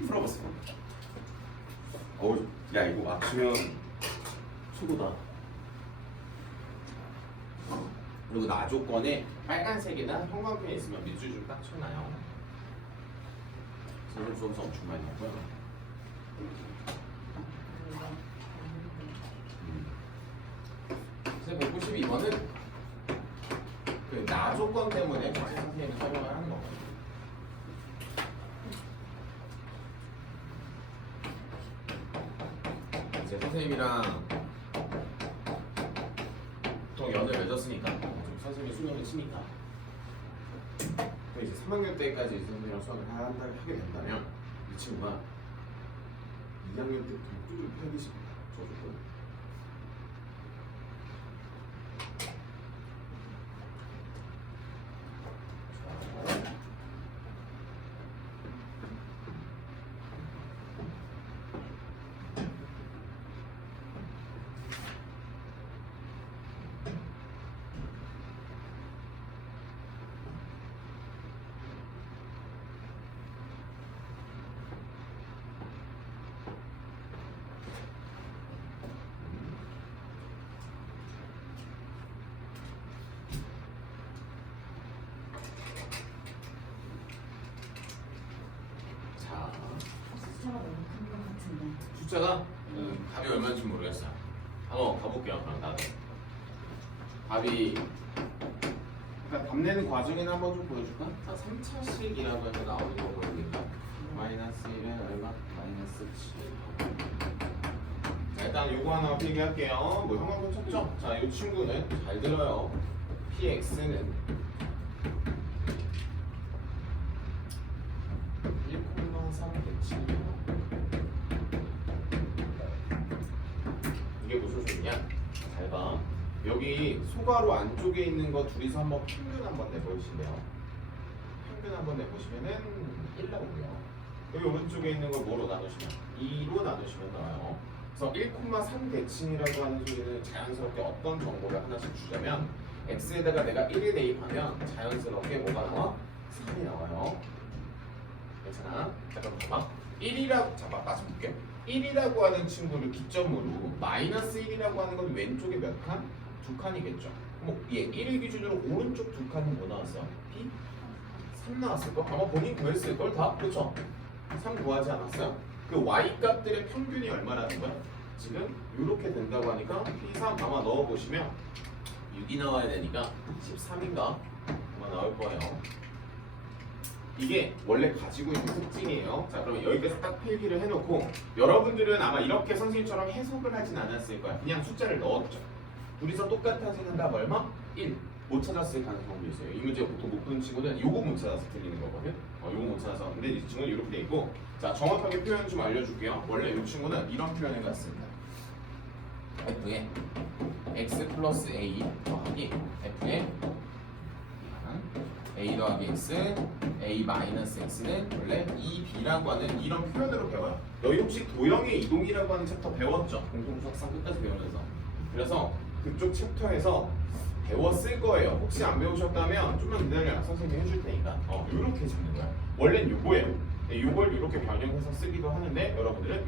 풀어보세요. 야 이거 맞추면 최고다. 그리고 나 조건에 빨간색이나 형광펜이 있으면 밑줄 좀 딱 쳐놔요. 선생님 수업에서 엄청 많이 했고요. 192번은 그 나 조건 때문에 같이 선생님이 설명을 하는 거거든요. 이제 선생님이랑 보통 연을 맺었으니까 선생님이 수능을 치니까 이제 3학년 때까지 선생님이랑 수학을 하게 된다면 이 친구가 2학년 때부터 뚜를 펴기 쉽니다. 저 조건. 숫자가 너무 큰 것 같은데. 숫자가 답이 얼마인지 모르겠어요. 한번 가볼게요. 그럼 나도 답이 그러니까 답 내는 과정이나 한번 좀 보여줄까? 자, 3차식이라고 해서 나오는 거 보여줄까? 마이너스 1은 얼마? 마이너스 7. 자, 일단 요거 하나 필기할게요. 뭐 형광펜 쳤죠? 자, 이 친구는 잘 들어요. px는 1,3겠지. 이게 무슨 소리냐? 잘 봐. 여기 소괄호 안쪽에 있는 거 둘이서 한번 평균 한번 내보시면 평균 한번 내보시면은 1 나오고요. 여기 오른쪽에 있는 걸 뭐로 나누시면 2로 나누시면 나와요. 그래서 1,3 대칭이라고 하는 소리는 자연스럽게 어떤 정보를 하나씩 주자면 x에다가 내가 1을 대입하면 자연스럽게 뭐가 나와? 3이 나와요. 괜찮아? 자 그럼 봐봐. 1이라고 잡아 다시 볼게요. 1이라고 하는 친구를 기점으로 마이너스 1이라고 하는 건 왼쪽에 몇 칸? 2칸이겠죠. 얘 1을 기준으로 오른쪽 2칸이 뭐 나왔어? P? 3 나왔을 거? 아마 본인 구했을 걸 다? 그렇죠? 3 구하지 않았어요? 그 y 값들의 평균이 얼마라는 거야? 지금 이렇게 된다고 하니까 P3 아마 넣어보시면 6이 나와야 되니까 13인가? 아마 나올 거예요. 이게 원래 가지고 있는 특징이에요. 자 그러면 여기까지 딱 필기를 해놓고 여러분들은 아마 이렇게 선생님처럼 해석을 하진 않았을 거야. 그냥 숫자를 넣었죠. 둘이서 똑같아지는 답 얼마? 1. 못 찾았을 가능성도 있어요. 이 문제 보통 못 푸는 친구는 요거 못 찾아서 틀리는 거거든. 요거 못 찾아서. 근데 이 친구는 이렇게 돼 있고 자 정확하게 표현 좀 알려줄게요. 원래 이 친구는 이런 표현을 갖습니다. F에 x 플러스 a 더하기 F에 a 더하기 x, a 마이너스 x는 원래 2b라고 하는 이런 표현으로 배워요. 너희 혹시 도형의 이동이라고 하는 챕터 배웠죠? 공통수학상 끝까지 배우면서. 그래서 그쪽 챕터에서 배웠을 거예요. 혹시 안 배우셨다면 좀만 기다려. 선생님이 해줄 테니까. 이렇게 잡는 거야. 원래는 요거예요. 요걸 이렇게 변형해서 쓰기도 하는데 여러분들은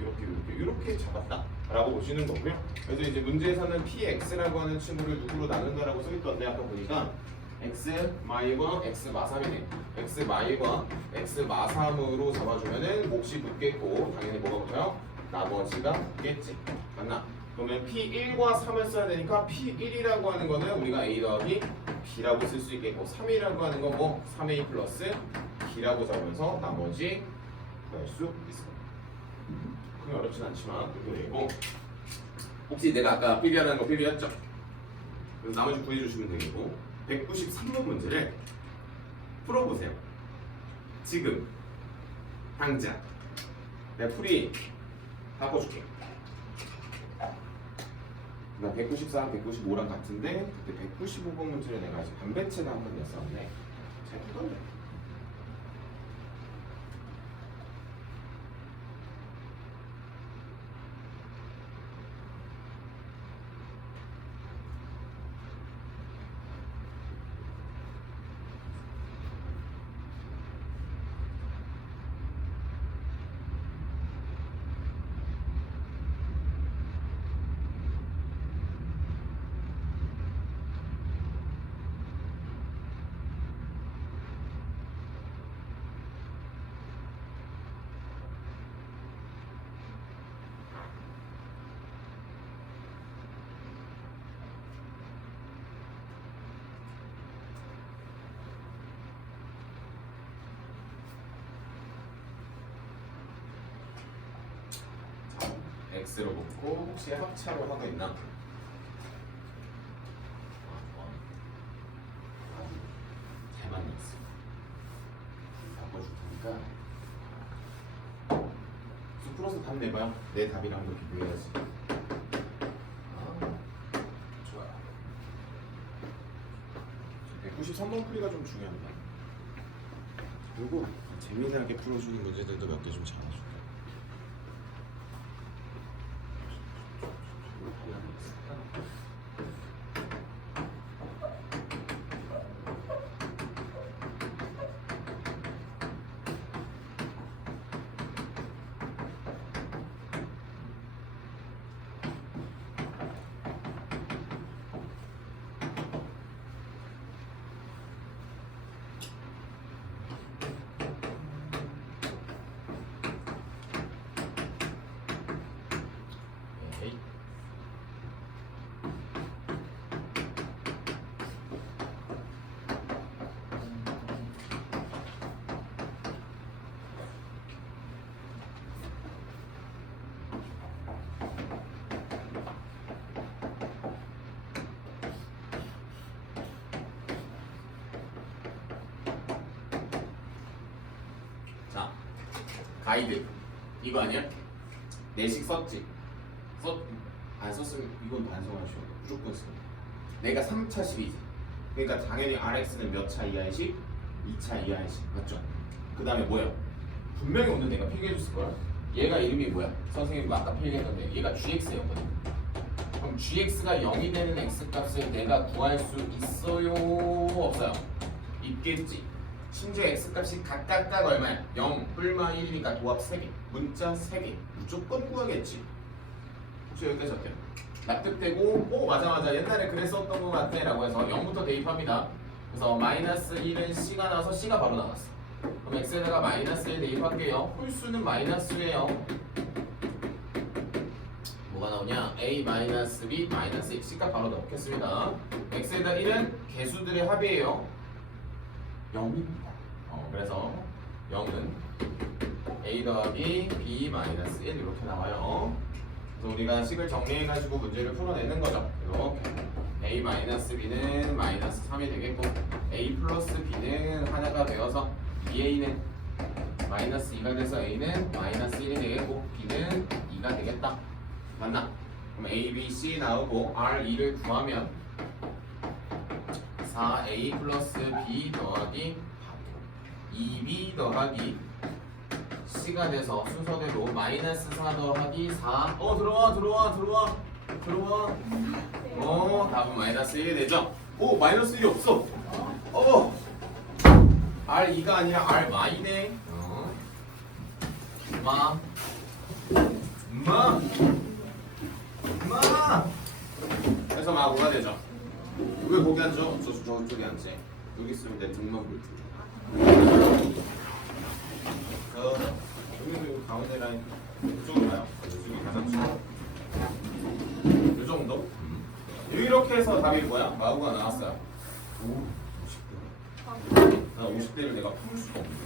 이렇게 잡았다라고 보시는 거고요. 그래서 이제 문제에서는 px라고 하는 친구를 누구로 나눈다라고 써 있던데 아까 보니까 x 마이과 x 마3이네. x 마이과 x 마3으로 잡아주면은 몫이 붙겠고 당연히 뭐가 붙어요? 나머지가 붙겠지. 맞나? 그러면 P1과 3을 써야 되니까 P1이라고 하는 거는 우리가 A 더하기 B라고 쓸 수 있겠고 3이라고 하는 건 뭐 3A 플러스 B라고 잡으면서 나머지 구할 수 있어. 그건 어렵진 않지만 그렇게 되고 혹시 내가 아까 필기하는 거 필기했죠? 그래서 나머지 구해주시면 되고 193번 문제를 풀어보세요. 지금 당장 내가 풀이 바꿔줄게. 나 194랑 195랑 같은데 그때 195번 문제를 내가 아직 반배체를 한번 냈었는데 잘 풀었네. X로 놓고 혹시 합차로 하고 있나? 잘 만났어. 바꿔줄 테니까 쑥 풀어서 답 내봐요. 내 답이랑 한번 비교해야지. 좋아요. 193번 풀이가 좀 중요합니다. 그리고 재미나게 풀어주는 문제들도 몇 개 좀 잡아줄게요. 자, 가이드 이거 아니야? 내식 썼지? 안 썼으면 이건 반성하시오. 무조건 써. 내가 3차 시리즈. 그러니까 당연히 RX는 몇 차 이하의식? 2차 이하의식. 맞죠? 그 다음에 뭐야? 분명히 오늘 내가 필기해줬을 거야. 얘가 이름이 뭐야? 선생님도 아까 필기했던데 얘가 gx였거든. 그럼 gx가 0이 되는 x값을 내가 구할 수 있어요? 없어요? 있겠지. 심지어 x값이 각각 얼마야? 0, 뿔마 1이니까 도합 3개, 문자 3개 무조건 구하겠지. 혹시 여기까지 어때요? 납득되고 맞아 옛날에 그랬었던 것 같아 라고 해서 0부터 대입합니다. 그래서 마이너스 1은 c가 나와서 c가 바로 나왔어. 그럼 x에다가 마이너스 1 대입할게요. 홀수는 마이너스예요. 뭐가 나오냐? a 마이너스 b 마이너스 x c값 바로 넣겠습니다. x에다 1은 개수들의 합이에요. 0입니다. 그래서 0은 a 더하기 b 마이너스 1 이렇게 나와요. 그래서 우리가 식을 정리해가지고 문제를 풀어내는 거죠. 이렇게 a 마이너스 b는 마이너스 3이 되겠고 a 플러스 b는 하나가 되어서 2a는 마이너스 2가 돼서 a는 마이너스 1이 되겠고 b는 2가 되겠다. 맞나? 그럼 a, b, c 나오고 r 2를 구하면 4a 플러스 b 더하기 2b 더하기 c가 돼서 순서대로 마이너스 4 더하기 4 들어와 답은 마이너스 1이 되죠? 오 마이너스 1이 없어 R2가 아니라 R이네 마 그래서 뭐가 되죠? 왜 거기 앉아? 저쪽에 앉지 여기 있으면 내 등만 볼게 여기 가운데 라인 이쪽으로 가요. 이쪽이 가장 좋아. 이 정도? 이렇게 해서 답이 뭐야? 마구가 나왔어요. 오, 50대. 나 50대를 내가 풀 수가 없네.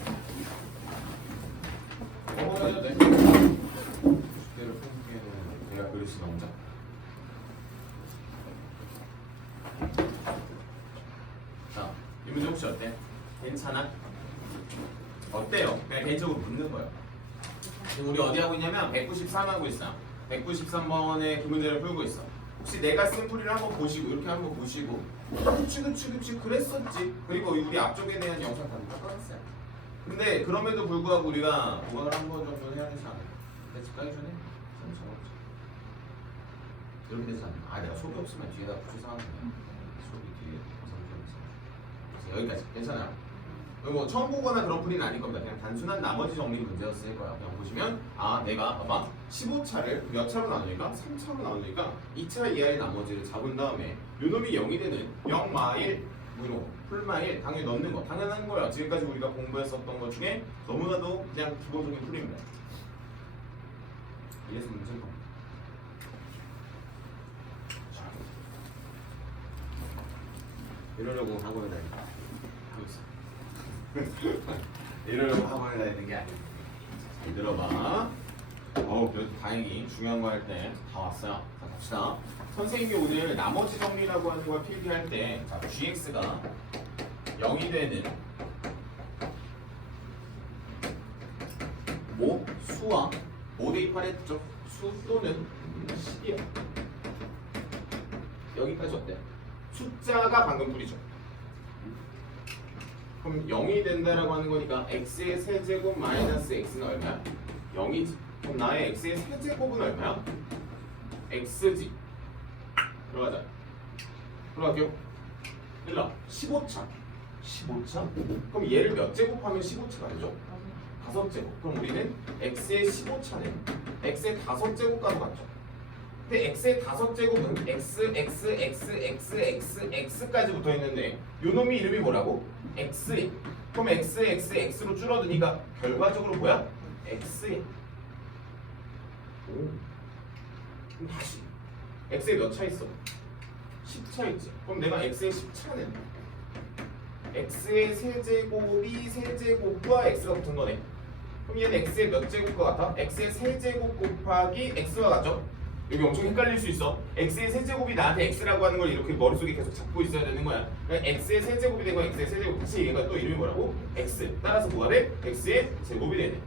해도 돼. 50대를 풀기에는 내가 그릇이 넘자. 자, 이 문제 혹시 어때? 괜찮아? 어때요? 그냥 개인적으로 묻는 거예요. 지금 우리 어디 하고 있냐면 193 하고 있어요. 193번에 그 문제를 풀고 있어. 혹시 내가 쓴 풀이를 한번 보시고 이렇게 한번 보시고 그치 그랬었지. 그리고 우리 앞쪽에 대한 영상 다 꺼냈어요. 근데 그럼에도 불구하고 우리가 도각을 한번 정도는 해야 되지 않을까? 근데 집 가기 전에 좀 적어보자. 이렇게 되지 않나? 내가 속이 없으면 뒤에다 붙여서 하는 거야. 속이 뒤에 그래서 여기까지 괜찮아요? 뭐 처음 보거나 그런 풀이는 아닐 겁니다. 그냥 단순한 나머지 정리 문제였을 거야. 그냥 보시면 내가 봐봐 15차를 몇 차로 나누니까 3차로 나누니까 2차 이하의 나머지를 잡은 다음에 요놈이 0이 되는 0 마일 무로 풀마일 당연히 넣는 거 당연한 거야. 지금까지 우리가 공부했었던 것 중에 너무나도 그냥 기본적인 풀입니다. 이래서 문제인 겁니다. 이러려고 학원에 다니까 하고 있어. 이러려고 학원에 다니는 게 아니야. 잘 들어봐. 그래도 다행히 중요한 거 할 때 다 왔어요. 자, 갑시다. 선생님이 오늘 나머지 정리라고 하는 걸 필기할 때 gx가 0이 되는 수와 대입하랬죠. 수 또는 10이요. 여기까지 어때? 숫자가 방금 풀이죠. 그럼 0이 된다라고 하는 거니까 x의 세제곱 마이너스 x는 얼마야? 0이지. 그럼 나의 x의 세제곱은 얼마야? x지. 들어가자. 들어갈게요. 일라 15차. 15차? 그럼 얘를 몇 제곱하면 15차가 되죠? 5제곱. 그럼 우리는 x의 15차는 x의 5제곱까지 갔죠. 근데 x의 5제곱은 x까지 붙어 있는데 요놈이 이름이 뭐라고? x. 그럼 x로 줄어드니까 결과적으로 뭐야? x야. 오. 그럼 다시 x에 몇 차 있어? 10차 있지. 그럼 내가 x의 10차는 x의 세제곱이 세제곱과 x가 붙은 거네. 그럼 얘는 x의 몇 제곱과 같아? x의 세제곱 곱하기 x와 같죠? 여기 엄청 헷갈릴 수 있어. x의 세제곱이 나한테 x라고 하는 걸 이렇게 머릿속에 계속 잡고 있어야 되는 거야. 그러니까 x의 세제곱이 되고 x의 세제곱 다시 얘가 또 이름이 뭐라고? x. 따라서 뭐가 돼? x의 제곱이 되네.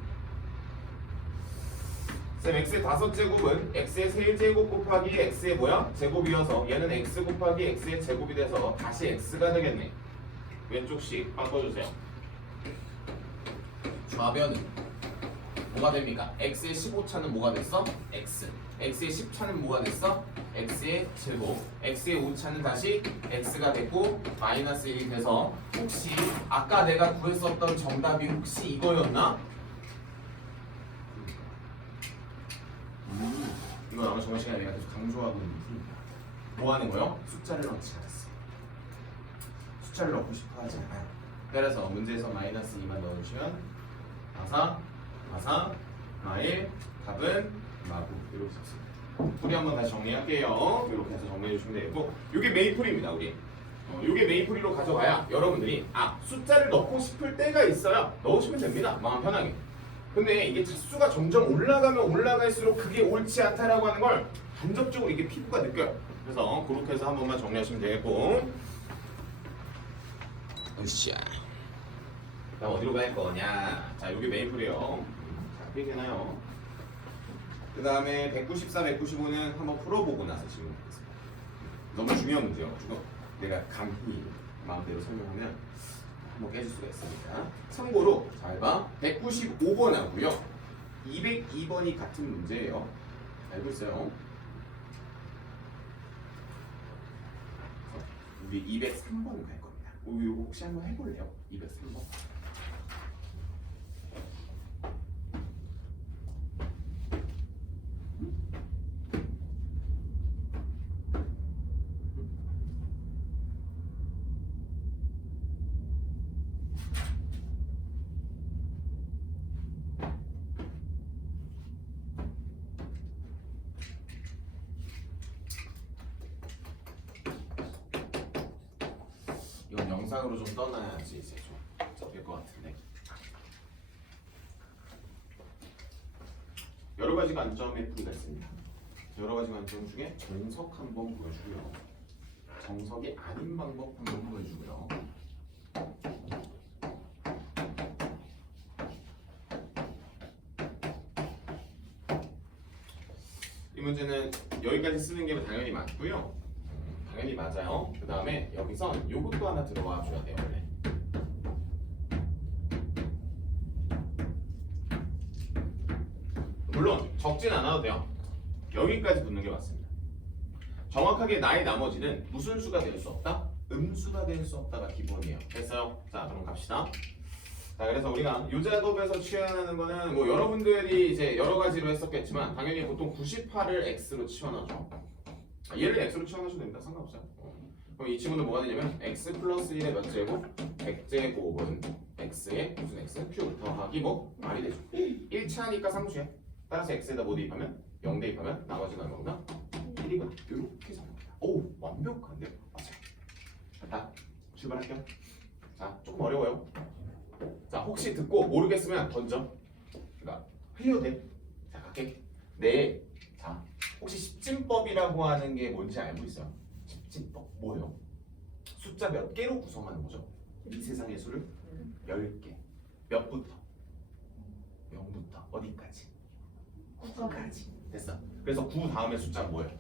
쌤 x의 5제곱은 x의 세제곱 곱하기 x의 뭐야? 제곱이어서 얘는 x 곱하기 x의 제곱이 돼서 다시 x가 되겠네. 왼쪽씩 바꿔주세요. 좌변은 뭐가 됩니까? x의 15차는 뭐가 됐어? x. x의 10차는 뭐가 됐어? x의 제곱. x의 5차는 다시 x가 됐고 마이너스 1이 돼서 혹시 아까 내가 구했었던 정답이 혹시 이거였나? 이건 아마 저번 시간에 내가 계속 강조하고 있는 부분입니다. 뭐 하는 거요? 숫자를 넣지 않았어. 숫자를 넣고 싶어 하지 않아요. 그래서 문제에서 마이너스 2만 넣어주시면 마사, 마일, 답은 마구 이렇게 썼습니다. 우리 한번 다시 정리할게요. 이렇게 해서 정리해 주시면 되고 이게 메이플입니다. 우리 이게 메이플이로 가져가야 여러분들이 숫자를 넣고 싶을 때가 있어요. 넣으시면 됩니다. 마음 편하게. 근데 이게 자수가 점점 올라가면 올라갈수록 그게 옳지 않다라고 하는 걸 간접적으로 이게 피부가 느껴요. 그래서 그렇게 해서 한 번만 정리하시면 되겠고. 으쌰. 자, 어디로 갈 거냐? 자, 여기 메이플이에요. 자, 보이시나요? 그 다음에 194, 195는 한번 풀어보고 나서 질문하겠습니다. 너무 중요한 문제여가지고 내가 감히 마음대로 설명하면 한번 깨질 수가 있으니까. 참고로 잘 봐. 195번하고요. 202번이 같은 문제예요. 알고 있어요? 우리 203번 갈 겁니다. 이거 혹시 한번 해볼래요? 203번. 이건 영상으로 좀 떠나야지 이제 좀 잡힐 것 같은데. 여러 가지 관점의 풀이가 있습니다. 여러 가지 관점 중에 정석 한번 보여주고요. 정석이 아닌 방법 한번 보여주고요. 이 문제는 여기까지 쓰는 게 당연히 맞고요. 당연히 맞아요. 그 다음에 여기서 요것도 하나 들어와 줘야 돼요. 원래. 물론 적진 않아도 돼요. 여기까지 붙는 게 맞습니다. 정확하게 나의 나머지는 무슨 수가 될 수 없다? 음수가 될 수 없다가 기본이에요. 됐어요? 자, 그럼 갑시다. 자, 그래서 우리가 이 작업에서 취하는 거는 뭐 여러분들이 이제 여러 가지로 했었겠지만 당연히 보통 98을 x로 치워넣죠. 얘를 x로 치워넣으셔도 됩니다. 상관없어요. 그럼 이 친구는 뭐가 되냐면 x 플러스 1의 몇 제곱? 100제곱은 x의 무슨 x? q 더하기 뭐? r이 되죠. 1차니까 상수야. 따라서 x에다 뭐 대입하면? 0 대입하면 나머지가 얼마구나? 1이구나. 이렇게 잡습니다. 오, 완벽한데요? 맞아요. 자, 출발할게요. 자, 조금 어려워요. 자, 혹시 듣고 모르겠으면 던져. 그러니까 흘려도 돼. 자, 갈게. 네. 자, 혹시 십진법이라고 하는 게 뭔지 알고 있어요? 십진법 뭐예요? 숫자 몇 개로 구성하는 거죠? 이 세상의 수를 10개. 몇부터? 0부터 어디까지? 9까지. 됐어. 그래서 9 다음에 숫자는 뭐예요?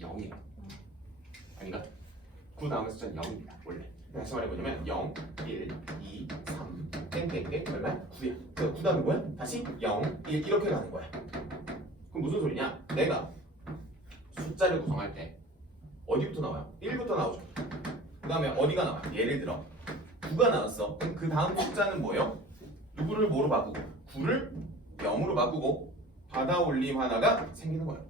0이에요. 아닌가? 9 다음에 숫자는 0입니다. 원래. 다시 말해보자면 0, 1, 2, 3, 땡땡땡 얼마? 9야. 그 9 다음에 뭐야? 다시 0, 1 이렇게 가는 거야. 그럼 무슨 소리냐? 내가 숫자를 구성할 때 어디부터 나와요? 1부터 나오죠. 그 다음에 어디가 나와요? 예를 들어 9가 나왔어. 그럼 그 다음 숫자는 뭐예요? 누구를 뭐로 바꾸고? 9를 0으로 바꾸고 받아올림 하나가 생기는 거예요.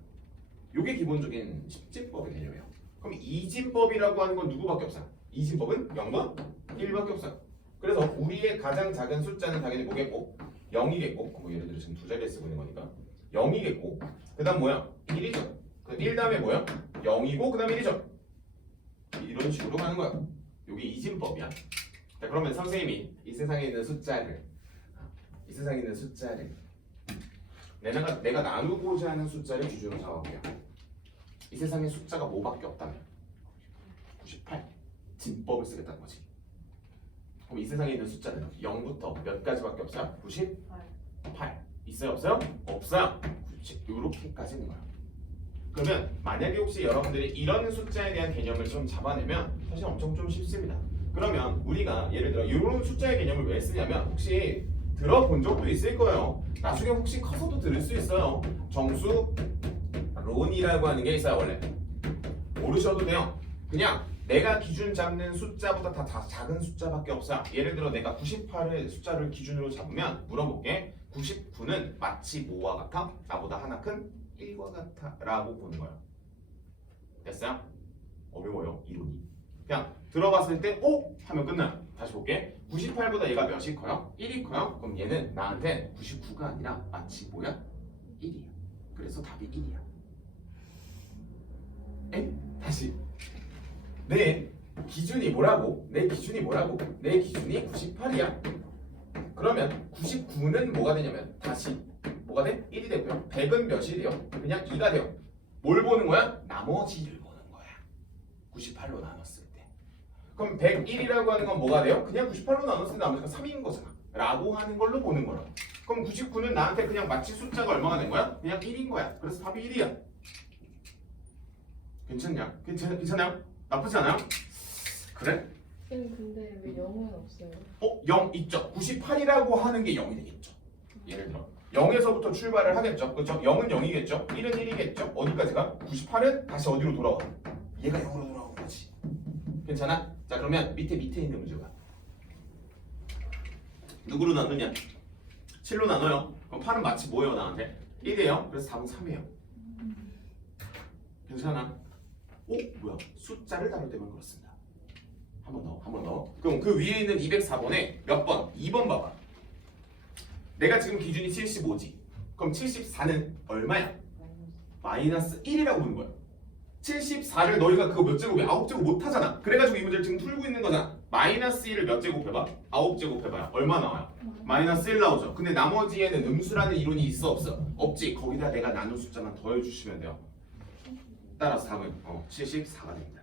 이게 기본적인 십진법의 개념이에요. 그럼 이진법이라고 하는 건 누구밖에 없어요? 이진법은 0과 1밖에 없어요. 그래서 우리의 가장 작은 숫자는 당연히 뭐겠고 0이겠고 뭐 예를 들어 지금 두 자리에 쓰고 있는 거니까 0이겠고 그 다음 뭐야? 1이죠. 그 1 다음에 뭐야? 0이고 그 다음 1이죠. 이런 식으로 가는 거야. 이게 이진법이야. 자, 그러면 선생님이 이 세상에 있는 숫자를 내가 나누고자 하는 숫자를 기준으로 잡아볼게요. 이 세상에 숫자가 뭐밖에 없다면 98 진법을 쓰겠다는 거지. 그럼 이 세상에 있는 숫자는 0부터 몇 가지밖에 없어요? 98 있어요? 없어요? 없어요. 그렇지. 이렇게까지 있는 거야. 그러면 만약에 혹시 여러분들이 이런 숫자에 대한 개념을 좀 잡아내면 사실 엄청 좀 쉽습니다. 그러면 우리가 예를 들어 이런 숫자의 개념을 왜 쓰냐면 혹시 들어본 적도 있을 거예요. 나중에 혹시 커서도 들을 수 있어요. 정수 론이라고 하는 게 있어요. 원래 모르셔도 돼요. 그냥 내가 기준 잡는 숫자보다 다 작은 숫자밖에 없어요. 예를 들어 내가 98을 숫자를 기준으로 잡으면 물어볼게. 99는 마치 뭐와 같아? 나보다 하나 큰 1과 같아 라고 보는 거예요. 됐어요? 어려워요 이론이. 그냥 들어봤을 때 오? 하면 끝나요. 다시 볼게. 98보다 얘가 몇이 커요? 1이 커요? 그럼 얘는 나한테 99가 아니라 마치 뭐야? 1이야. 그래서 답이 1이야. 에? 다시. 내 기준이 뭐라고? 내 기준이 뭐라고? 내 기준이 98이야. 그러면 99는 뭐가 되냐면 다시 뭐가 돼? 1이 되고요. 100은 몇이 돼요? 그냥 2가 돼요. 뭘 보는 거야? 나머지를 보는 거야. 98로 나눴을 때. 그럼 101이라고 하는 건 뭐가 돼요? 그냥 98로 나눴을 때 나머지가 3인 거잖아. 라고 하는 걸로 보는 거라. 그럼 99는 나한테 그냥 마치 숫자가 얼마가 된 거야? 그냥 1인 거야. 그래서 답이 1이야. 괜찮냐? 괜찮아요? 나쁘지 않아요? 그래? 쌤 근데 왜 0은 없어요? 0 있죠. 98이라고 하는 게 0이 되겠죠. 예를 들어 0에서부터 출발을 하겠죠. 그렇죠? 0은 0이겠죠. 1은 1이겠죠. 어디까지가? 98은 다시 어디로 돌아와? 얘가 0으로 돌아오는 거지. 괜찮아? 자 그러면 밑에 있는 문제가 누구로 나누냐? 7로 나눠요. 그럼 8은 마치 뭐예요 나한테? 1이에요. 그래서 답은 3이에요. 괜찮아? 오? 뭐야? 숫자를 다룰 때만 그렇습니다. 한 번 더. 그럼 그 위에 있는 204번에 몇 번? 2번 봐봐. 내가 지금 기준이 75지. 그럼 74는 얼마야? 마이너스 1이라고 보는 거야. 74를 너희가 그거 몇 제곱이야? 9제곱 못 하잖아. 그래가지고 이 문제를 지금 풀고 있는 거잖아. 마이너스 1을 몇 제곱 해봐? 9제곱 해봐요. 얼마 나와요? 마이너스 1 나오죠. 근데 나머지에는 음수라는 이론이 있어 없어? 없지. 거기다 내가 나눈 숫자만 더해주시면 돼요. 따라서 답은 74가 됩니다.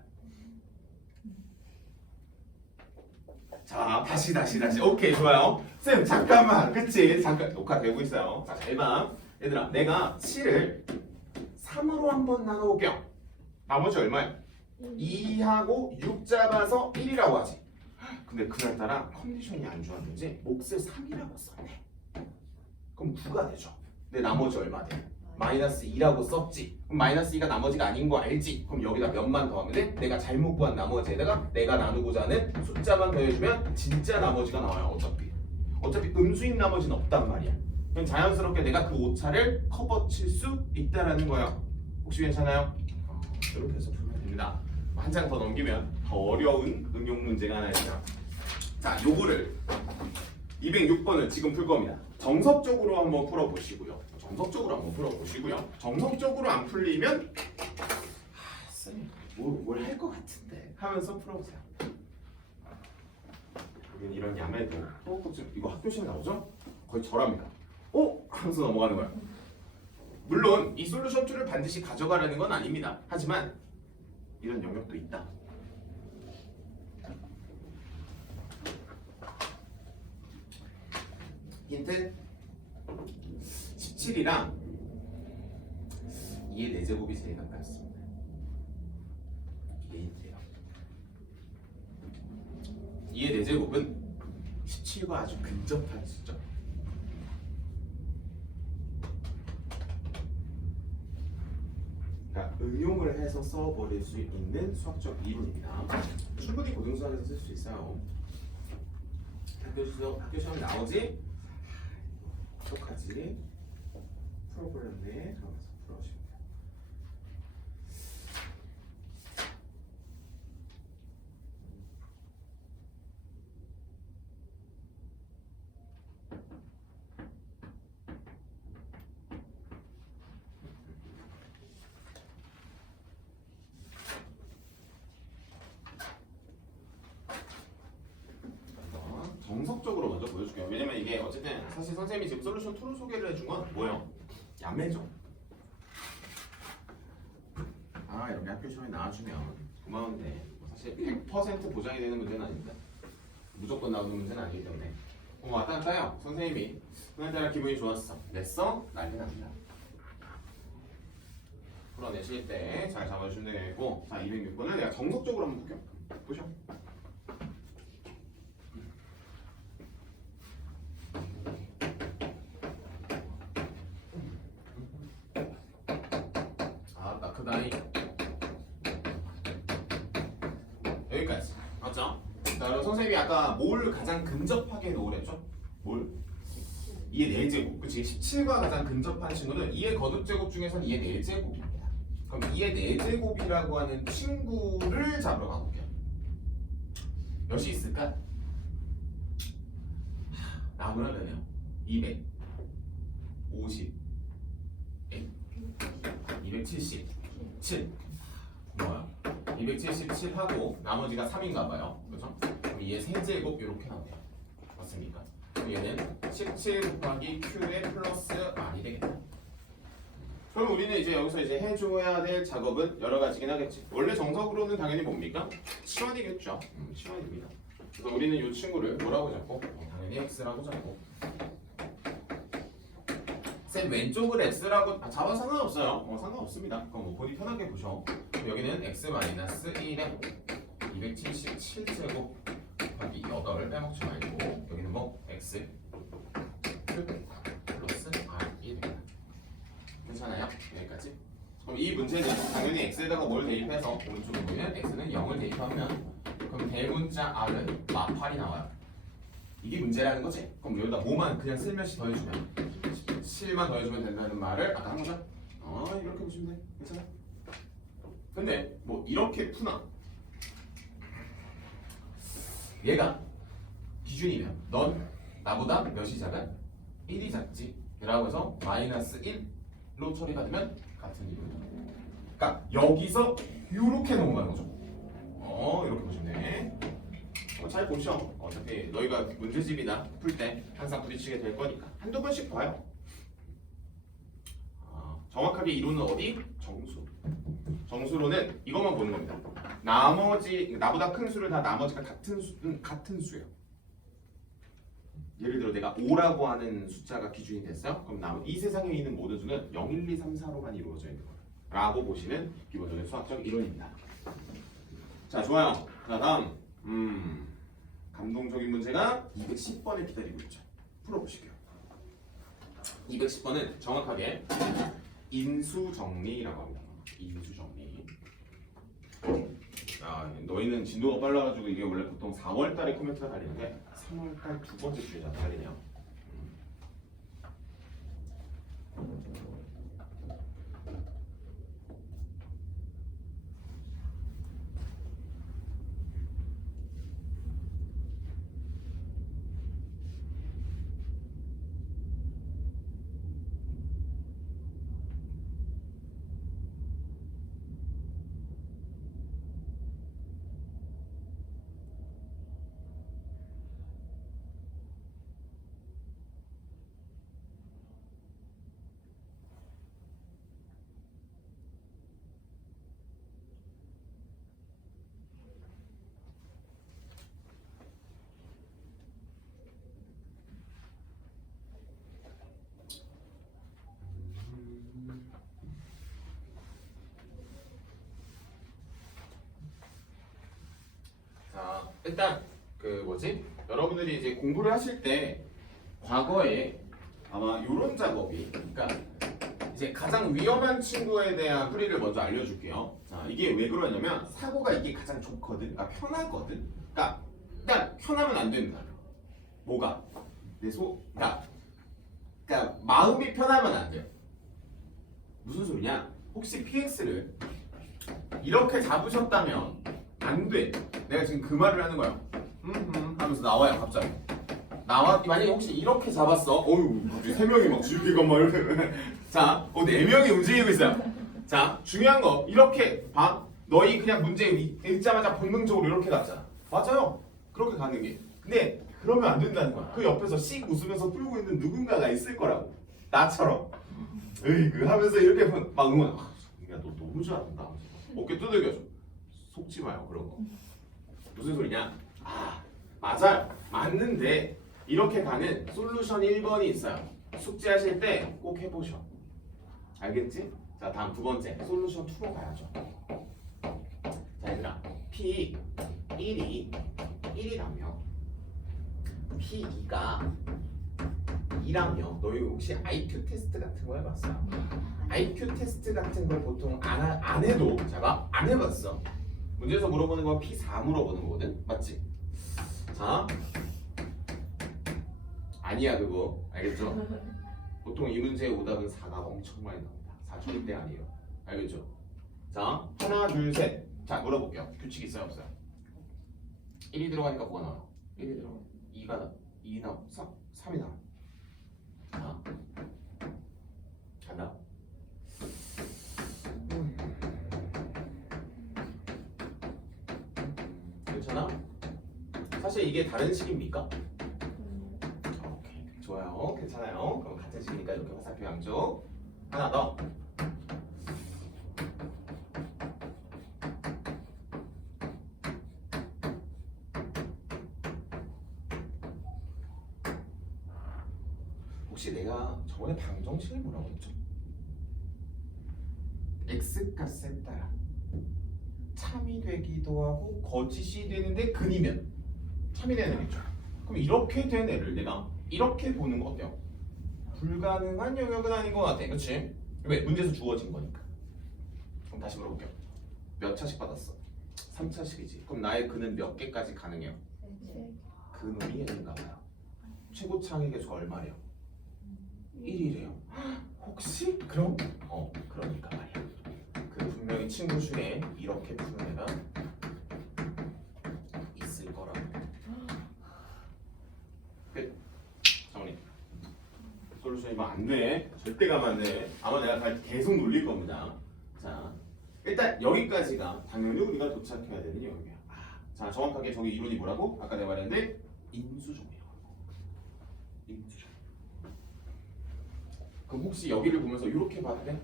자 다시 오케이 좋아요. 쌤 잠깐만 그치 잠깐 녹화되고 있어요. 자 잘 봐. 얘들아 내가 7을 3으로 한번 나눠볼게요. 나머지 얼마야? 2하고 6 잡아서 1이라고 하지. 근데 그날따라 컨디션이 안 좋았는지 몫을 3이라고 썼네. 그럼 9가 되죠. 근데 나머지 얼마 돼? 마이너스 2라고 썼지. 그럼 마이너스 2가 나머지가 아닌 거 알지? 그럼 여기다 몇만 더하면 돼? 내가 잘못 구한 나머지에다가 내가 나누고자 하는 숫자만 더해주면 진짜 나머지가 나와요. 어차피 음수인 나머지는 없단 말이야. 그럼 자연스럽게 내가 그 오차를 커버 칠 수 있다라는 거야. 혹시 괜찮아요? 이렇게 해서 풀면 됩니다. 한 장 더 넘기면 더 어려운 응용 문제가 하나 있어요. 자, 요거를 206번을 지금 풀 겁니다. 정석적으로 한번 풀어보시고요. 정석적으로 안 풀리면 쌤, 뭘 할 것 같은데 하면서 풀어보세요. 이런 야매도 이거 학교 시험에 나오죠? 거의 절합니다. 하면서 넘어가는 거야. 물론 이 솔루션 2를 반드시 가져가라는 건 아닙니다. 하지만 이런 영역도 있다. 힌트 17이랑 2의 4제곱이 제일 가깝습니다. 이게 힌트예요. 2의 4제곱은 17과 아주 근접한 숫자. 그러니까 응용을 해서 써버릴 수 있는 수학적 이론입니다. 충분히 고등수학에서 쓸 수 있어요. 학교 시험 나오지? 어떡하지? 풀어버렸네. 하면서 풀어주시면 돼요. 정석적으로 먼저 보여줄게요. 왜냐면 이게 어쨌든 사실 선생님이 지금 솔루션 2를 소개를 해준 건 뭐예요? 야매죠. 이렇게 학교 시험에 나와주면 고마운데 사실 100% 보장이 되는 문제는 아닙니다. 무조건 나오는 문제는 아니기 때문에 왔다 갔다 해요. 선생님이 그날따라 기분이 좋았어. 냈어? 난리 납니다. 풀어내실 때 잘 잡아주시면 되고, 자 206번을 내가 정석적으로 한번 볼게요. 보셔. 그다음 여기까지 맞죠? 자 그럼 선생님이 아까 뭘 가장 근접하게 놓으랬죠? 뭘? 2의 4제곱 그치? 17과 가장 근접한 친구는 2의 거듭제곱 중에서는 2의 4제곱입니다. 그럼 2의 4제곱이라고 하는 친구를 잡으러 가볼게요. 몇이 있을까? 나누면요 250 277 뭐야? 277하고 나머지가 3인가봐요. 그죠? 그럼 2의 세제곱 이렇게 나오네요. 맞습니까? 그럼 얘는 17 곱하기 Q의 플러스 R이 되겠다. 그럼 우리는 이제 여기서 이제 해줘야 될 작업은 여러 가지긴 하겠지. 원래 정석으로는 당연히 뭡니까? 치환이겠죠. 치환입니다. 그래서 우리는 이 친구를 뭐라고 잡고? 당연히 X라고 잡고. 쌤 왼쪽을 X라고 잡아도 상관없어요. 상관없습니다. 그럼 뭐 본인 편하게 보셔. 여기는 X-1에 277제곱 곱하기 8을 빼먹지 말고 여기는 뭐 X 플러스 R이 됩니다. 괜찮아요? 여기까지. 그럼 이 문제는 당연히 X에다가 뭘 대입해서 오른쪽에 보면 X는 0을 대입하면 그럼 대문자 R은 마팔이 나와요. 이게 문제라는 거지. 그럼 여기다 뭐만 그냥 슬며시 더해주면 7만 더해주면 된다는 말을 아까 한 거죠? 이렇게 보시면 돼. 괜찮아? 근데 뭐 이렇게 푸나? 얘가 기준이면 넌 나보다 몇이 작아? 1이 작지. 라고 해서 마이너스 1로 처리가 되면 같은 이유예요. 그러니까 여기서 이렇게 넘어가는 거죠. 이렇게 보시면 돼. 잘 보셔. 어차피 너희가 문제집이나 풀 때 항상 부딪히게 될 거니까 한두 번씩 봐요. 정확하게 이루는 어디? 정수. 정수로는 이것만 보는 겁니다. 나머지 나보다 큰 수를 다 나머지가 같은 수예요. 예를 들어 내가 5라고 하는 숫자가 기준이 됐어요. 그럼 이 세상에 있는 모든 수는 0, 1, 2, 3, 4로만 이루어져 있는 거예요. 라고 보시는 기본적인 수학적 이론입니다. 자, 좋아요. 자, 다음 감동적인 문제가 210번을 기다리고 있죠. 풀어보시게요. 210번은 정확하게 인수정리라고 합니다. 인수정리. 너희는 진도가 빨라가지고 이게 원래 보통 4월달에 코멘트가 달리는데 3월달 두 번째 주에 달리네요. 자, 일단 여러분들이 이제 공부를 하실 때 과거에 아마 이런 작업이 그러니까 이제 가장 위험한 친구에 대한 풀이를 먼저 알려줄게요. 자, 이게 왜 그러냐면 사고가 이게 가장 좋거든, 그러니까 편하거든. 그러니까 일단 편하면 안 된다. 뭐가? 그러니까 마음이 편하면 안 돼요. 무슨 소리냐? 혹시 PX를 이렇게 잡으셨다면 안 돼. 내가 지금 그 말을 하는 거야. 하면서 나와요 갑자기. 만약에 혹시 이렇게 잡았어. 어휴, 갑자기 3명이 막 지우개가 막 이렇게. 자, 4명이 움직이고 있어요. 자, 중요한 거 이렇게 봐. 너희 그냥 문제 읽자마자 본능적으로 이렇게 갔잖아. 맞아요. 그렇게 가는 게. 근데 그러면 안 된다는 거야. 그 옆에서 씩 웃으면서 풀고 있는 누군가가 있을 거라고. 나처럼. 으이그 하면서 이렇게 막 응원. 야, 너 너무 잘한다. 어깨 두들겨줘. 속지 마요 그런 거. 무슨 소리냐? 맞아요. 맞는데 이렇게 가는 솔루션 1번이 있어요. 숙제하실 때 꼭 해보셔. 알겠지? 자, 다음 두 번째 솔루션 2로 가야죠. 자, 얘들아, P1이 1이라며 P2가 2랑요. 너희 혹시 IQ 테스트 같은 거 해봤어? IQ 테스트 같은 걸 보통 안 해도 자가 안 해봤어. 문제에서 물어보는 건 P4 물어보는 거거든, 맞지? 자, 아니야 그거, 알겠죠? 보통 이 문제의 오답은 4가 엄청 많이 나옵니다. 4 절대 아니에요, 알겠죠? 자, 하나, 둘, 셋. 자, 물어볼게요. 규칙 있어요, 없어요? 1이 들어가니까 뭐가 나와요? 1이 들어가. 2 나와. 3이 나와. 자, 간다. 괜찮아? 사실 이게 다른 식입니까? 오케이, 좋아요. 괜찮아요. 그럼 같은 식이니까 이렇게 화살표 양쪽. 하나 더. 혹시 내가 저번에 방정식을 뭐라고 했죠? x값에 따라 참이 되기도 하고 거짓이 되는데 근이면 참이 되는 애겠죠. 그럼 이렇게 된 애를 내가 이렇게 보는 거 어때요? 불가능한 영역은 아닌 것 같아, 그렇지? 왜? 문제에서 주어진 거니까. 그럼 다시 물어볼게요. 몇 차씩 받았어? 3차씩이지. 그럼 나의 근은 몇 개까지 가능해요? 근음이 얘인가 봐요. 최고차의 개수가 얼마래요? 1이래요. 혹시? 그럼? 그러니까 말이야. 그 분명히 친구 중에 이렇게 푸는 애가 있을 거라고. 끝. 정리. 솔루션 이거 안 돼. 절대 가면 안 돼. 아마 내가 계속 놀릴 겁니다. 자, 일단 여기까지가 당연히 우리가 도착해야 되는 영역이야. 자, 정확하게 저기 이론이 뭐라고? 아까 내가 말했는데 인수정리라고. 인수정리. 그럼 혹시 여기를 보면서 이렇게 봐도 돼?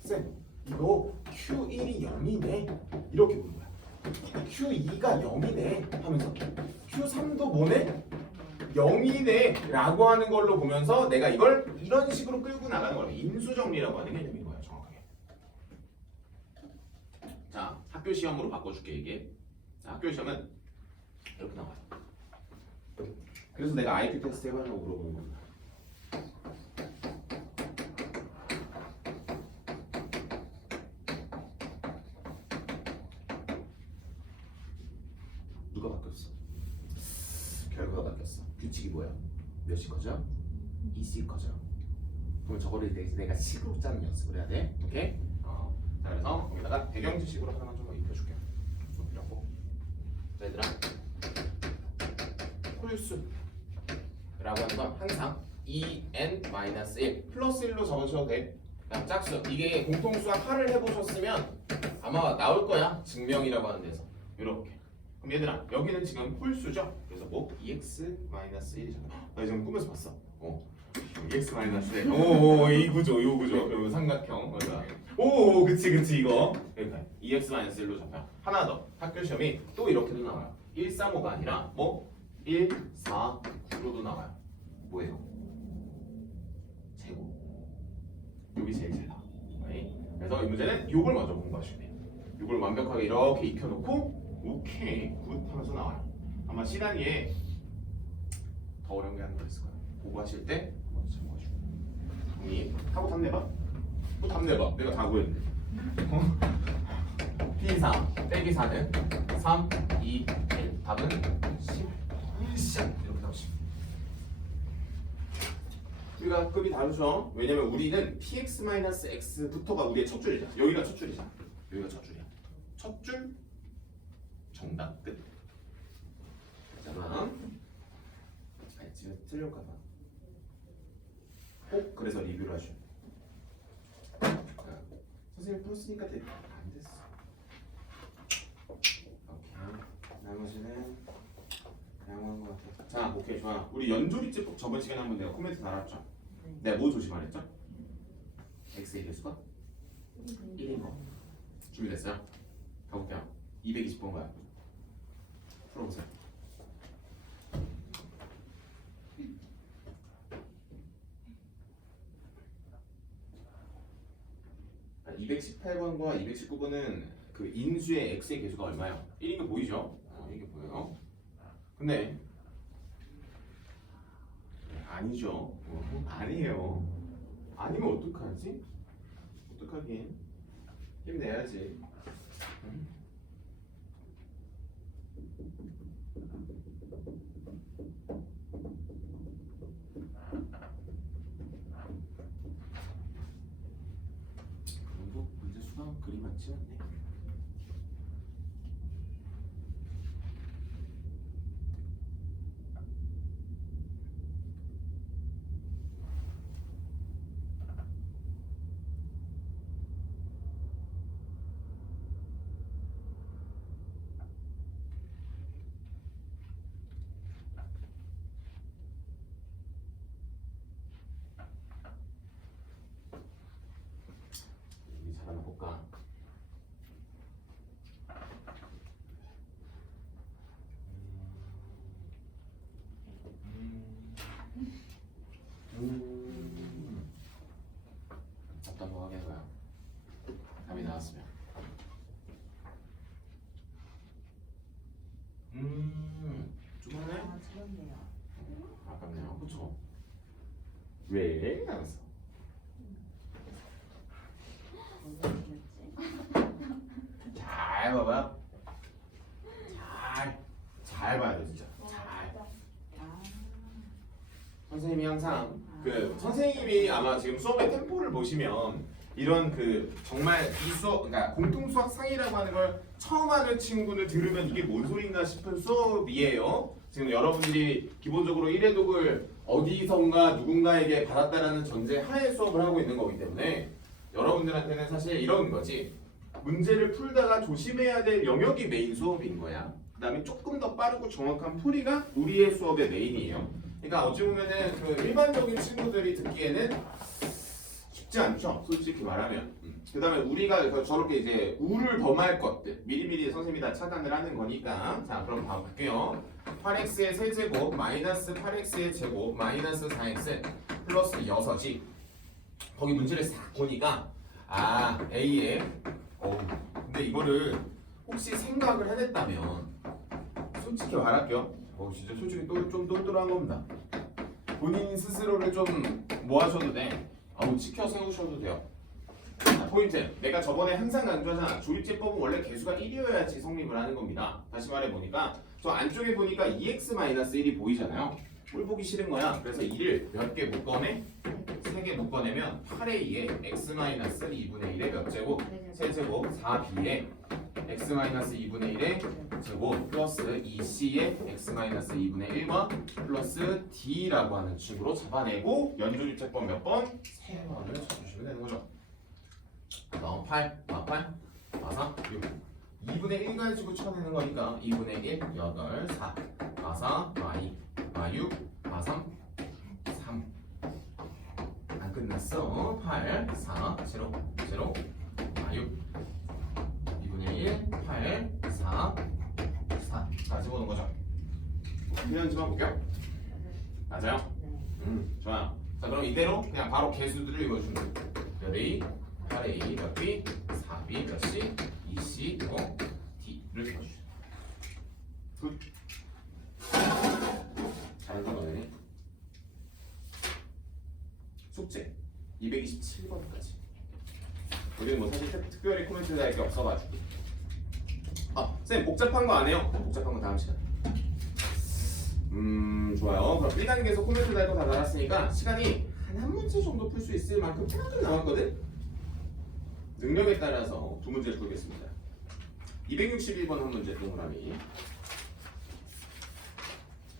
쌤, 이거 Q1이 0이네. 이렇게 보는 거야. Q2가 0이네 하면서 Q3도 뭐네? 0이네 라고 하는 걸로 보면서 내가 이걸 이런 식으로 끌고 나가는 거야. 인수정리라고 하는 개념인 거야, 정확하게. 자, 학교 시험으로 바꿔줄게, 이게. 자, 학교 시험은 이렇게 나와요. 그래서 내가 IQ 테스트 해봐라고 물어보는 겁니다. 누가 바뀌었어? 결과가 바뀌었어. 규칙이 뭐야? 몇이 커져? 2씩 커져. 그럼 저거를 내가 식으로 짜는 연습을 해야 돼. 오케이? 자, 그래서 여기다가 배경 지식으로 하나만 좀 입혀줄게요. 좀 이렇고. 자, 얘들아. 홀수라고 하는 건 항상 2n-1 플러스 1로 적으셔도 돼. 그냥 짝수. 이게 공통수학 8을 해보셨으면 아마 나올 거야. 증명이라고 하는 데서. 이렇게. 그럼 얘들아, 여기는 지금 홀수죠? 그래서 뭐? 2x-1이잖아. 나 지금 꿈에서 봤어. 2x-1. 오, 이 구조, 이 구조. 그리고 삼각형. 맞아. 오, 그치, 이거. 그러니까 2x-1로 잡혀. 하나 더. 학교 시험이 또 이렇게도 나와요. 135가 아니라 뭐? 1, 4, 9로도 나와요. 뭐예요? 제곱. 여기 제일 잘 나와. 그래서 이 문제는 요걸 먼저 공부하시면 돼요. 요걸 완벽하게 이렇게 익혀놓고 오케이 굿 하면서 나와요. 아마 시간이에 더 어려운 게 하나 더 있을 거예요. 공부하실 때 한번 참고하시고. 정리 하고 답 내봐. 또 답 내봐. 내가 다 구했는데. P3 빼기 4는 3, 2, 1. 답은 10. 이렇게 나오시. 우리가 급이 다르죠. 왜냐면 우리는 px-x부터가 우리의 첫 줄이잖아. 여기가 첫 줄이잖아. 여기가 첫 줄이야. 첫 줄 정답 끝. 잠깐만. 지금 틀릴까 봐. 꼭 그래서 리뷰를 하셔. 선생님 풀었으니까 안 됐어. 오케이. 나머지는 그냥 하는 것 같아. 자, 오케이 좋아. 우리 연조리집 저번 시간에 한번 내가 코멘트 달았죠. 내가 뭐 조심하랬죠? x의 개수가 1인 거. 준비됐어요? 가볼게요. 220번 가요. 풀어보세요. 218번과 219번은 그 인수의 x의 개수가 얼마예요? 1인 거 보이죠? 이게 보여요. 근데 아니죠. 아니에요. 아니면 어떡하지? 어떡하긴. 힘내야지. 응? 그래도 문제 수가 그리 많지 않네. 우리 잘하나 볼까? 어떤 거 하겠어요? 답이 나왔으면. 좀 하네? 아, 틀렸네요. 아깝네요. 그쵸? 왜? 알았어. 언제 틀렸지? 잘 봐봐. 잘 봐야 돼 진짜. 잘. 아, 선생님이 항상 선생님이 아마 지금 수업의 템포를 보시면 이런 정말 이 수업 그러니까 공통 수학 상이라고 하는 걸 처음 하는 친구는 들으면 이게 뭔 소린가 싶은 수업이에요. 지금 여러분들이 기본적으로 1회 독을 어디선가 누군가에게 받았다라는 전제 하에 수업을 하고 있는 거기 때문에 여러분들한테는 사실 이런 거지. 문제를 풀다가 조심해야 될 영역이 메인 수업인 거야. 그 다음에 조금 더 빠르고 정확한 풀이가 우리의 수업의 메인이에요. 그러니까 어찌 보면은 일반적인 친구들이 듣기에는 쉽지 않죠. 솔직히 말하면. 그 다음에 우리가 저렇게 이제 우를 범할 것들 미리미리 선생님이 다 차단을 하는 거니까. 자, 그럼 다음 갈게요. 8x의 세제곱 마이너스 8x의 제곱 마이너스 4x 플러스 6이 거기 문제를 싹 보니까 A에 근데 이거를 혹시 생각을 해냈다면 솔직히 말할게요. 진짜 솔직히 좀 똘똘한 겁니다. 본인 스스로를 좀 뭐 하셔도 돼. 지켜 세우셔도 돼요. 포인트. 내가 저번에 항상 강조하잖아. 조립제법은 원래 개수가 1이어야지 성립을 하는 겁니다. 다시 말해보니까 저 안쪽에 보니까 2x-1이 보이잖아요. 꼴 보기 싫은 거야. 그래서 2를 몇 개 묶어내? 3개 묶어내면 8a에 x-2분의 1의 몇 제곱? 세제곱 4b에 x-2분의 1의 제곱 플러스 2c의 x-2분의 1과 플러스 d라고 하는 식으로 잡아내고 연조집제법 몇 번? 3번을 쳐주시면 되는 거죠. 8, 4, 6 2분의 1 가지고 쳐내는 거니까 2분의 1, 8, 4 4, 2, 6, 3 안 끝났어. 8, 4, 0, 0, 6 2분의 1, 8, 4, 4 집어넣은 거죠. 그냥지만 볼게요. 맞아요? 좋아요. 자, 그럼 이대로 그냥 바로 개수들을 읽어주면 돼요. 몇 A, 8A, 몇 B, 4B, 몇 C, 2C, 그리고 D를 써주세요. 굿. 잘한다 너네. 숙제 227번까지. 우리는 뭐 사실 특별히 코멘트 할 게 없어가지고. 쌤 복잡한 거 안 해요? 복잡한 거 다음 시간. 좋아요. 그럼 1단계에서 코멘트 달 거 다 달았으니까 시간이 한 문제 정도 풀 수 있을 만큼 조금 남았거든? 능력에 따라서 두 문제를 풀겠습니다. 261번 한 문제 동그라미.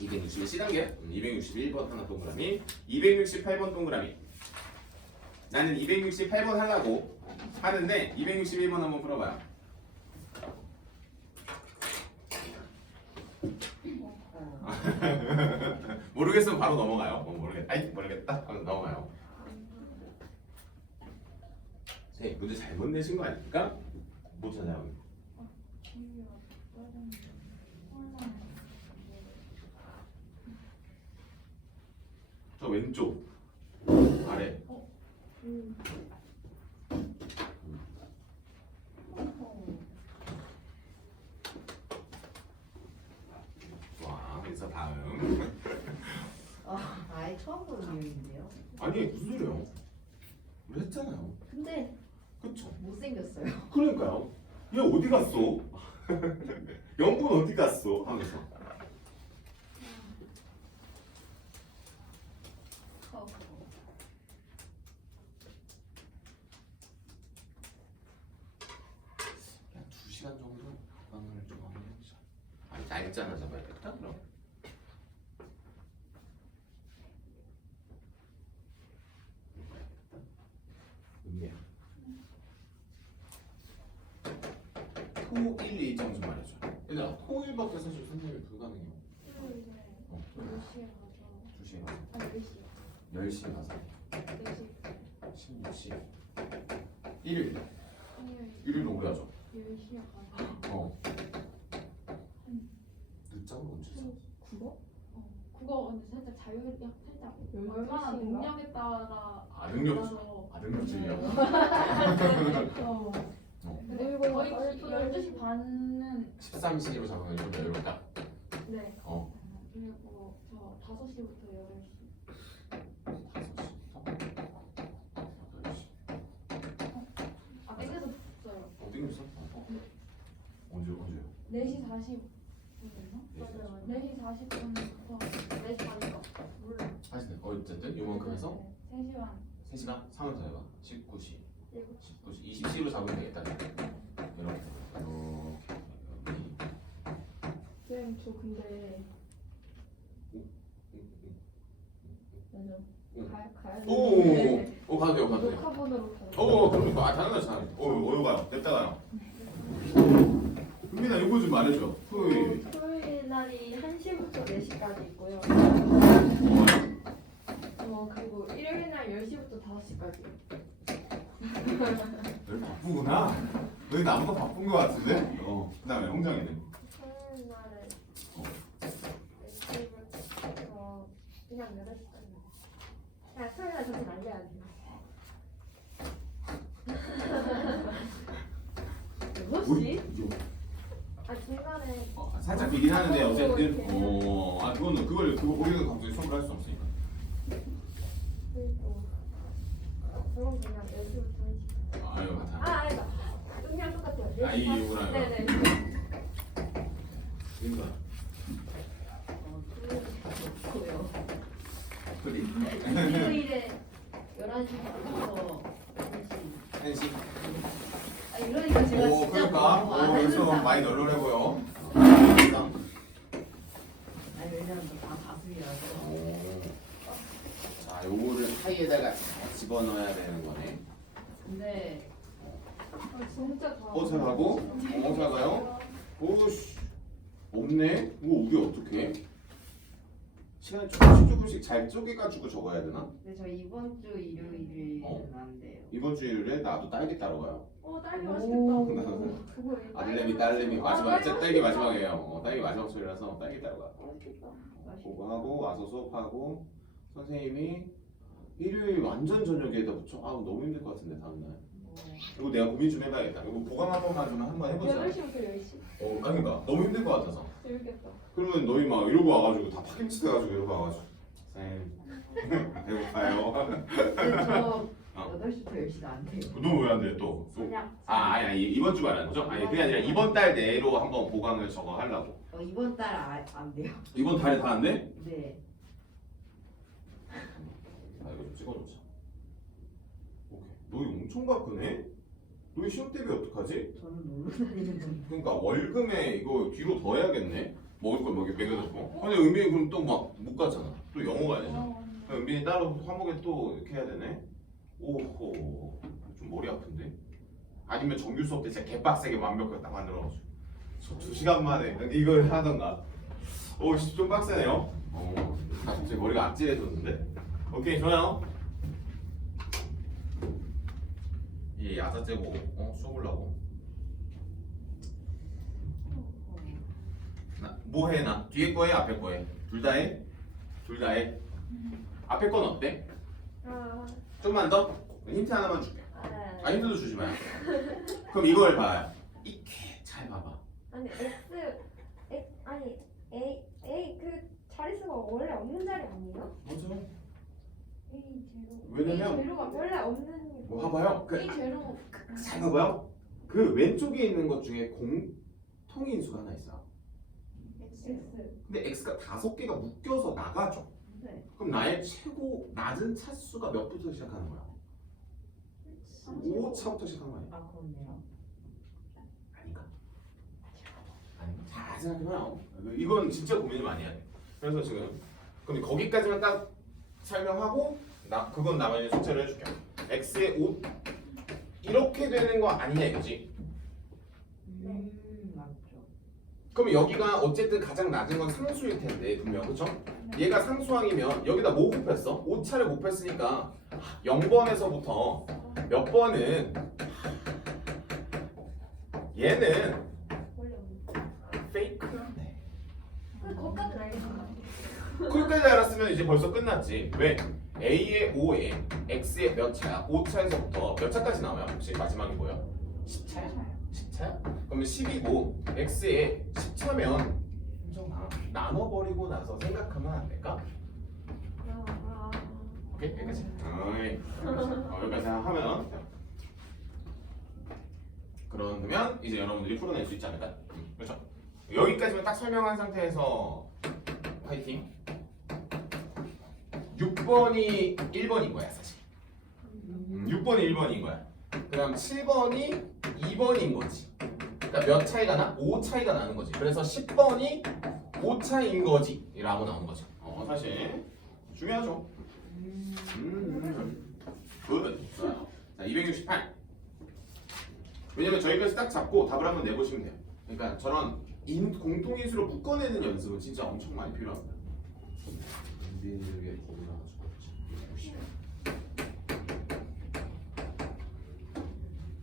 261C단계 261번 하나 동그라미. 268번 동그라미. 나는 268번 하려고 하는데 261번 한번 풀어봐요. 모르겠으면 바로 넘어가요. 모르겠다 하면 넘어가요. 선생님 문제 잘못 내신 거 아닙니까? 못 찾아요. 저 왼쪽 아래. 좋아. 그래서 다음. 아예 처음 보는 내용인데요. 아니 무슨 소리예요? 우리 했잖아요. 근데 그쵸? 못생겼어요. 그러니까요. 얘 어디 갔어? 영분 어디 갔어? 하면서. 한 2시간 정도 방을 좀 한번 해보자. 아니 날짜나 잡아야겠다 그럼. 은미야. 토 1, 2점 좀 말해줘. 얘들아 토일밖에 사실 선생님이 불가능해요. 어. 10시에 가서 2시에 가서. 아 10시 10시에 가서. 4시 16시. 일요일. 토요일 일요일은 오래 하죠. 10시에 가서 어. 늦잠을 언제 자? 국어? 국어 근데 살짝 자유력 살짝 12시인가? 얼마나 능력에 따라 아 능력. 따라서 아 능력주의야. 어. 근데 거의 12시 반은 13시로 잡으면 좀 여유롭다. 네 어. 그리고 저 5시부터 8시 5시. 아 땡겨서 붙어요 어 땡겼어? 언제요? 4시 40분이었나? 맞아요. 4시 40분부터 4시 반인가? 몰라 하시네. 어쨌든 요만큼 해서 3시 반 3시간 3을 더해봐. 19시. 7시 19시. 20시로 잡으면 되겠다. 이렇게. 쌤, 저 근데 가야 오, 되는데 오, 가도 돼요, 가도 돼요. 녹화본으로 가요. 그럼 아 당연하지, 당연하지. 어디 가요? 냅다 가요. 은민아 이거 좀 말해줘. 토요일. 토요일 날이 1시부터 4시까지 있고요. 그리고 일요일 날 10시부터 5시까지요. 널 바쁘구나. 너희 나보다 바쁜 거 같은데? 그다음에 홍장이는. 토요일 날은 어. 4시부터 그냥 8시까지. 그냥 토요일 날 정신 안 돼야 돼요. 6시? 아 중간에 살짝 비긴 하는데 어쨌든 그거 보기는 갑자기 수업을 할 수 없으니까. 그리고 그럼 그냥 10시부터 1시. 아유 아 맞아. 아니다. 그냥 똑같아요. 4시 아, 이게 이거랑 이거. 네네. 그러니까. 그래요. 그리. 일요일에 11시부터 1시. 1시. 아, 이러니까 제가 오 진짜 그러니까. 뭐 안 그래서 하는 많이 널널해 보여. 아니 왜냐면 다 다수이라서. 자, 요거를 사이에다가 잘 집어넣어야 되는 거네. 근데 진짜 다. 잘 가고? 잘 가요? 오씨, 없네? 이거 우리 어떡해? 시간 조금씩 잘 쪼개가지고 적어야 되나? 근데 저 이번 주 일요일은 안 돼요. 이번 주일에 나도 딸기 따러 가요. 딸기 오. 맛있겠다. 그거 아들내미, 딸내미 마지막, 딸기 마지막이에요. 딸기 마지막 철이라서 딸기 따러 가. 맛있겠다. 그거 하고 와서 수업하고 선생님이 일요일 완전 저녁에다 붙여. 너무 힘들 것 같은데 다음날. 이거 내가 고민 좀 해봐야겠다. 이거 보강 한 번만 좀 한번 해보자. 8시부터 10시. 그러니까 너무 힘들 것 같아서. 재밌겠다. 그러면 너희 막 이러고 와가지고 다 파김치 돼가지고 이러고 와가지고 쌤 배고파요. 근데 저 어. 8시부터 10시가 안 돼요. 너 왜 안 돼 또? 그냥 아니 이번 주 말하는 거죠? 아니 그게 아니라 이번 달 내로 한번 보강을 저거 하려고. 이번 달 안 돼요. 이번 달에 다 안 돼? 네. 이거 좀 찍어줘자. 오케이. 너 이거 엄청 바쁘네? 너희 시험 대비 어떡하지? 저는 놀러 다니는 건데. 그러니까 월급에 이거 뒤로 더 해야겠네. 먹을 거 먹여주고. 근데 은빈이 그럼 또 막 못 가잖아. 또 영어 가야 되잖아. 그럼 은빈이 따로 화목에 또 이렇게 해야 되네. 오호. 좀 머리 아픈데. 아니면 정규 수업 때 진짜 개빡세게 완벽하게 딱 만들어가지고. 저 2시간 만에 이걸 하던가. 좀 빡세네요. 갑자기 머리가 아찔해졌는데. 오케이 좋아요. 이 야자 째고 쉬어보려고. 뭐 해 나? 뒤에 거 해? 앞에 거 해? 둘 다 해? 둘 다 해? 앞에 건 어때? 좀만 더? 힌트 하나만 줄게. 힌트도 주지 마요. 그럼 이걸 봐요. 이렇게 잘 봐봐. 아니 아니 A 그 자릿수가 원래 없는 자리 아니에요? 맞아. A 제로 왜냐면 이 재료가 원래 없는 뭐 봐봐요. 이 재료 잘 봐봐요. 그 왼쪽에 있는 것 중에 공통인수가 하나 있어. X 근데 x가 5개가 묶여서 나가죠. 네. 그럼 나의 최고 낮은 차수가 몇부터 시작하는 거야? 5차부터 시작하는 거 아니야? 아 그렇네요. 아닌가? 아니, 잘 생각해봐요. 이건 진짜 고민을 많이 해야 돼. 그래서 지금 그럼 거기까지만 딱 설명하고 그건 나머지 숫자를 해줄게. x의 5 이렇게 되는 거 아니냐 이거지. 맞죠. 그럼 여기가 어쨌든 가장 낮은 건 상수일 텐데 분명 그쵸? 얘가 상수항이면 여기다 뭐 곱했어? 5차를 곱했으니까 0번에서부터 몇 번은 얘는 원래 없는 페이크네. 거기까지 알겠어. 그까지 알았으면 이제 벌써 끝났지. 왜? A의 5에 X의 몇 차야? 5차에서부터 몇 차까지 나와요? 혹시 마지막이 뭐야? 10차야? 10차야? 그러면 10이고 X의 10차면 현정아 나눠버리고 나서 생각하면 안 될까? 오케이? 여기까지. 여기까지 하면 그러면 이제 여러분들이 풀어낼 수 있지 않을까? 그렇죠? 여기까지만 딱 설명한 상태에서 파이팅. 6번이 1번인 거야 사실. 6번이 1번인 거야. 그 다음 7번이 2번인 거지. 그러니까 몇 차이가 나? 5 차이가 나는 거지. 그래서 10번이 5 차이인 거지 라고 나오는 거죠. 사실 중요하죠. 굿. 좋아요. 자, 268. 왜냐면 저희까지 딱 잡고 답을 한번 내보시면 돼요. 그러니까 저런 공통인수로 묶어내는 연습은 진짜 엄청 많이 필요합니다.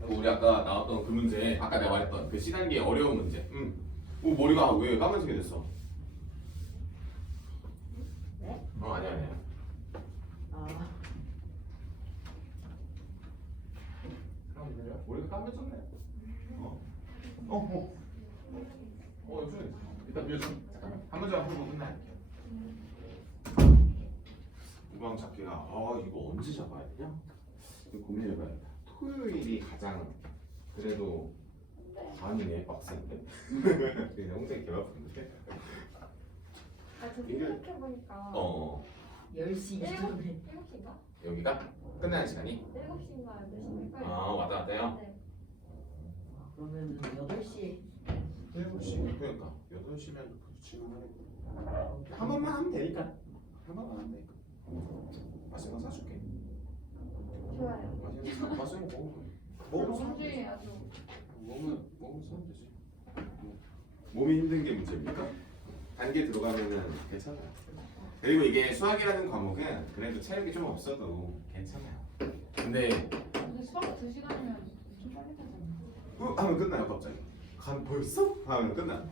우리 아까 나왔던 그 문제, 아까 내가 말했던 그 시간계 어려운 문제. 머리가 왜 까만색이 됐어? 네? 아니야. 아 머리가 까매졌네. 요즘 일단 요즘 잠깐만 한 문제 하고 끝날게요. 우방 잡기가 이거 언제 잡아야 되냐? 이거 고민해봐야겠다. 토요일이 가장 그래도 아니네 빡센데. 영생 개 아픈데. 저 생각해보니까 10시 이전에 7시인가? 여기가 끝나는 시간이 7시인가 8시인가? 왔다 갔다요. 네. 그러면은 8시에 7시 그러니까 8시면 붙이면 하겠다. 한 번만 하면 되니까. 한 번만 하면 되니까. 맛있는 거 사줄게. 좋아요. 맛있는 거 먹으면 사면 되지. 공주에 아주 먹으면 사면 되지. 몸이 힘든 게 문제입니까? 단계 들어가면은 괜찮아요. 그리고 이게 수학이라는 과목은 그래도 체력이 좀 없어도 괜찮아요. 근데 근데 수학 2시간이면 엄청 빨리 되잖아. 하면 끝나요 갑자기. 벌써? 하면 끝나.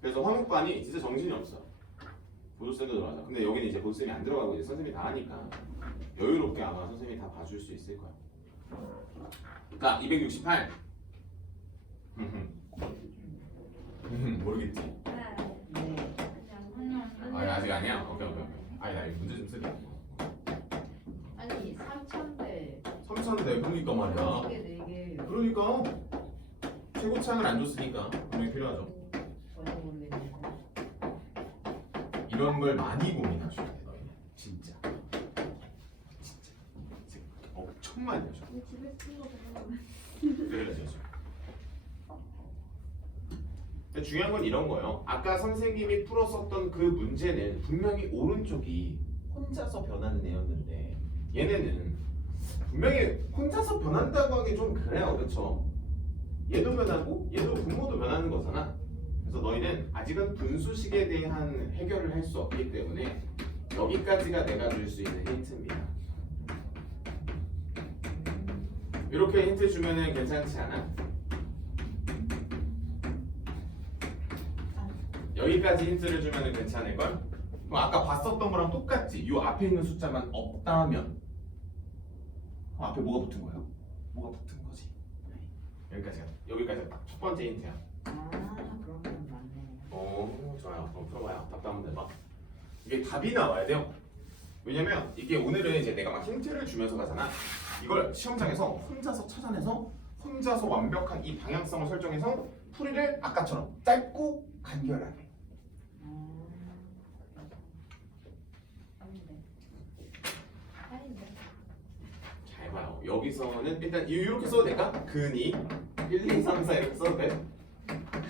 그래서 화목반이 진짜 정신이 없어. 보조쌤도 들어가자. 근데 여기는 이제 보조쌤이 안 들어가고 이제 선생님이 다 하니까 여유롭게 아마 선생님이 다 봐줄 수 있을 거야. 그러니까 268. 모르겠지. 네. 네. 아직 아니야. 오케이. 아니 나 이 문제 좀 쓰게. 아니 3,000대 3,000대 그러니까 말이야. 4개 그러니까 최고창을 안 줬으니까 분명히 필요하죠. 전혀 모르겠는데 이런 걸 많이 고민하셔야 돼 너희는 진짜 엄청 많이 하셔. 집에 쓴 거 보면 그래야죠. 근데 중요한 건 이런 거예요. 아까 선생님이 풀었었던 그 문제는 분명히 오른쪽이 혼자서 변하는 애였는데 얘네는 분명히 혼자서 변한다고 하기 좀 그래요, 그렇죠? 얘도 변하고 얘도 분모도 변하는 거잖아. 그래서 너희는 아직은 분수식에 대한 해결을 할 수 없기 때문에 여기까지가 내가 줄 수 있는 힌트입니다. 이렇게 힌트 주면은 괜찮지 않아? 여기까지 힌트를 주면은 괜찮을걸? 그럼 아까 봤었던 거랑 똑같지? 이 앞에 있는 숫자만 없다면 앞에 뭐가 붙은 거예요? 뭐가 붙은 거지? 여기까지가 딱 첫 번째 힌트야. 그러면 맞네. 오 좋아요. 그럼 풀어봐요. 답도 한번 내봐. 이게 답이 나와야 돼요. 왜냐면 이게 오늘은 이제 내가 막 힌트를 주면서 가잖아. 이걸 시험장에서 혼자서 찾아내서 혼자서 완벽한 이 방향성을 설정해서 풀이를 아까처럼 짧고 간결하게. 아닌데. 잘 봐요. 여기서는 일단 이렇게 써도 될까? 근이 1, 2, 3, 4 이렇게 써도 돼?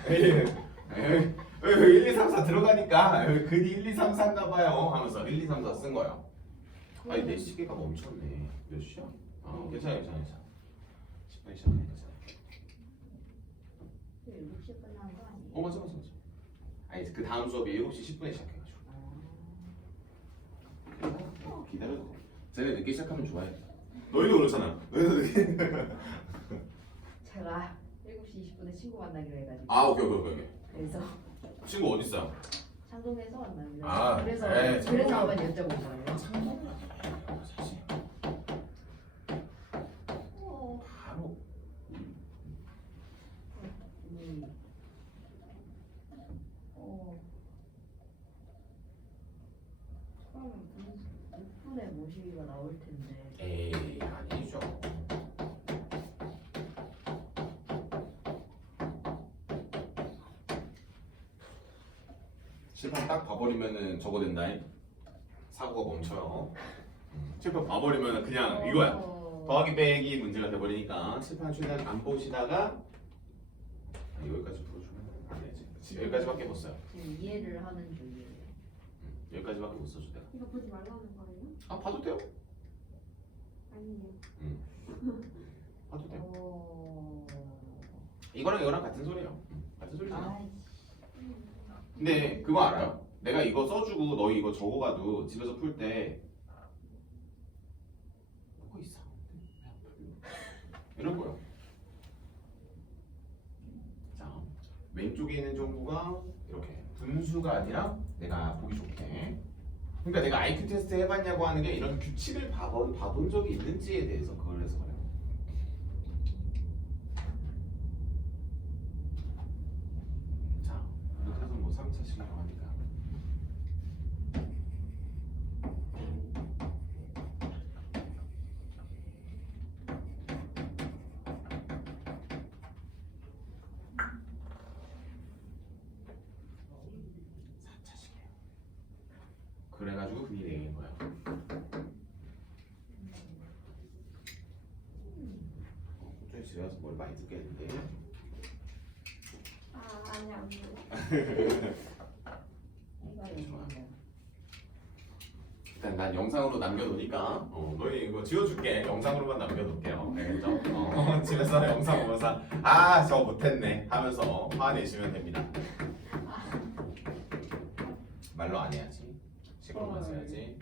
1, 2, 3, 4 들어가니까 근이 1, 2, 3, 4인가 봐요 하면서 1, 2, 3, 4 쓴 거야. 아니 내 시계가 멈췄네. 몇 시야? 아 괜찮아. 10분에 시작하니까 괜찮아. 7시에 끝난 거 아니에요? 맞아. 아니 그 다음 수업이 7시 10분에 시작해가지고. 기다려도 돼. 쟤네 늦게 시작하면 좋아해. 너희도 그렇잖아. 너희도 늦게. 제가 7시 20분에 친구 만나기로 해가지고. 아 오케이. 그래서 친구 어디 있어요? 창동에서 만납니다. 아, 그래서 네, 그래서 한번 여쭤본 거예요. 사실 바로 그럼 6분에 모시기가 나올 텐데. 에이 아니죠. 칠판 딱 봐버리면은 저거 된다잉. 사고가 멈춰요. 칠판 봐버리면은 그냥 이거야. 더하기 빼기 문제가 돼버리니까 칠판 최대한 안 보시다가 여기까지 풀어주면 안 되지. 여기까지밖에 못 써요. 지금 이해를 하는 중이에요. 여기까지밖에 못 써줘 내가. 이거 보지 말라는 거예요? 아 봐도 돼요? 아니에요. 봐도 돼요. 이거랑 이거랑 같은 소리예요. 같은 소리잖아. 아이씨. 근데 그거 알아요? 내가 이거 써주고 너희 이거 적어가도 집에서 풀 때 뭐가 이상한데? 왜안 풀려? 이런 거요. 자, 왼쪽에 있는 정보가 이렇게 분수가 아니라 내가 보기 좋게. 그러니까 내가 IQ 테스트 해봤냐고 하는 게 이런 규칙을 봐본 적이 있는지에 대해서 그걸 해서 그래요. 자, 이렇게 해서 뭐 3차식이라고 하니까. 그래가지고 그게 내린 거야. 호주에 집에 와서 뭘 많이 듣겠는데. 아니 안 돼. 일단 난 영상으로 남겨놓으니까 너희 이거 지워줄게. 영상으로만 남겨놓을게요. 알겠죠? 집에서 영상 보면서 아 저거 못했네 하면서 화내시면 됩니다. 말로 안 해야지. 식으로만 써야지.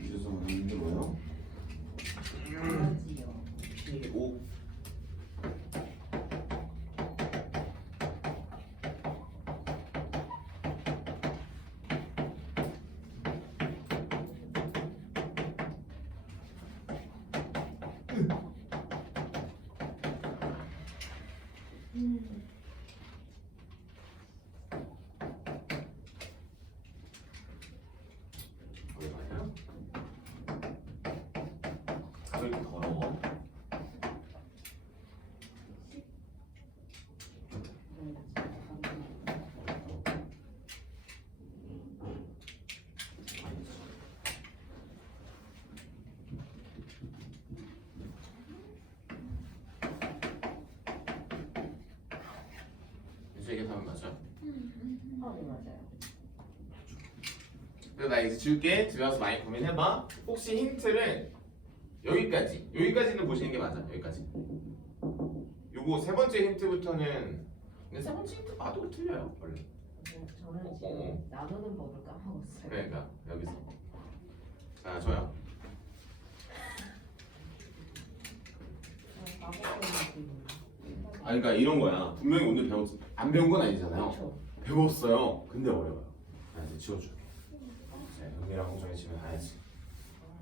이래서 문제 뭐예요? 강아지요. 5. 왜 말이야? 왜 이렇게 더러워? 이게 답은 맞아요? 네, 맞아요. 그래서 나 이제 줄게. 집에 와서 많이 고민해봐. 혹시 힌트를 여기까지는 보시는 게 맞아. 여기까지. 요거 세 번째 힌트부터는 근데 세 번째 힌트 봐도 틀려요 원래. 저는 지금 나누는 법을 까먹었어요. 그러니까 여기서 자 저요. 바보 같은 느낌. 그러니까 이런 거야. 분명히 오늘 안 배운 건 아니잖아요. 그렇죠. 배웠어요. 근데 어려워요. 나 이제 지워줄게. 이제 은미랑 홍정이 집에 가야지.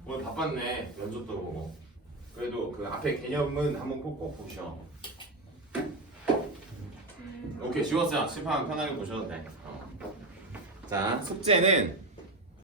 오늘 바빴네. 면접도 보고. 그래도 그 앞에 개념은 한번 꼭 보셔. 오케이 지웠어요. 칠판 편하게 보셔도 돼. 자 숙제는